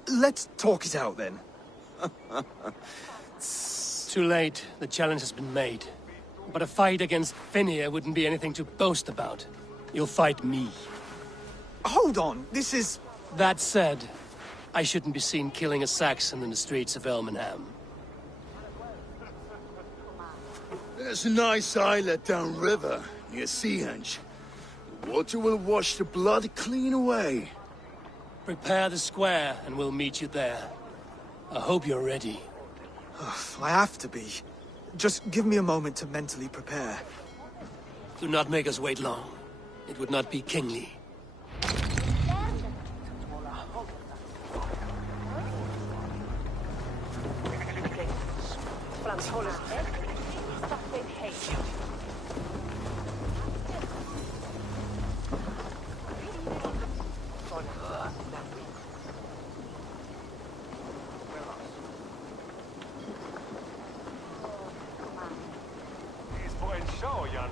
Let's talk it out, then. Too late. The challenge has been made. But a fight against Phineas wouldn't be anything to boast about. You'll fight me. Hold on, this is... That said, I shouldn't be seen killing a Saxon in the streets of Elmenham. There's a nice islet downriver, near Seahenge. The water will wash the blood clean away. Prepare the square, and we'll meet you there. I hope you're ready. I have to be. Just give me a moment to mentally prepare. Do not make us wait long. It would not be kingly. He's putting show, Jan.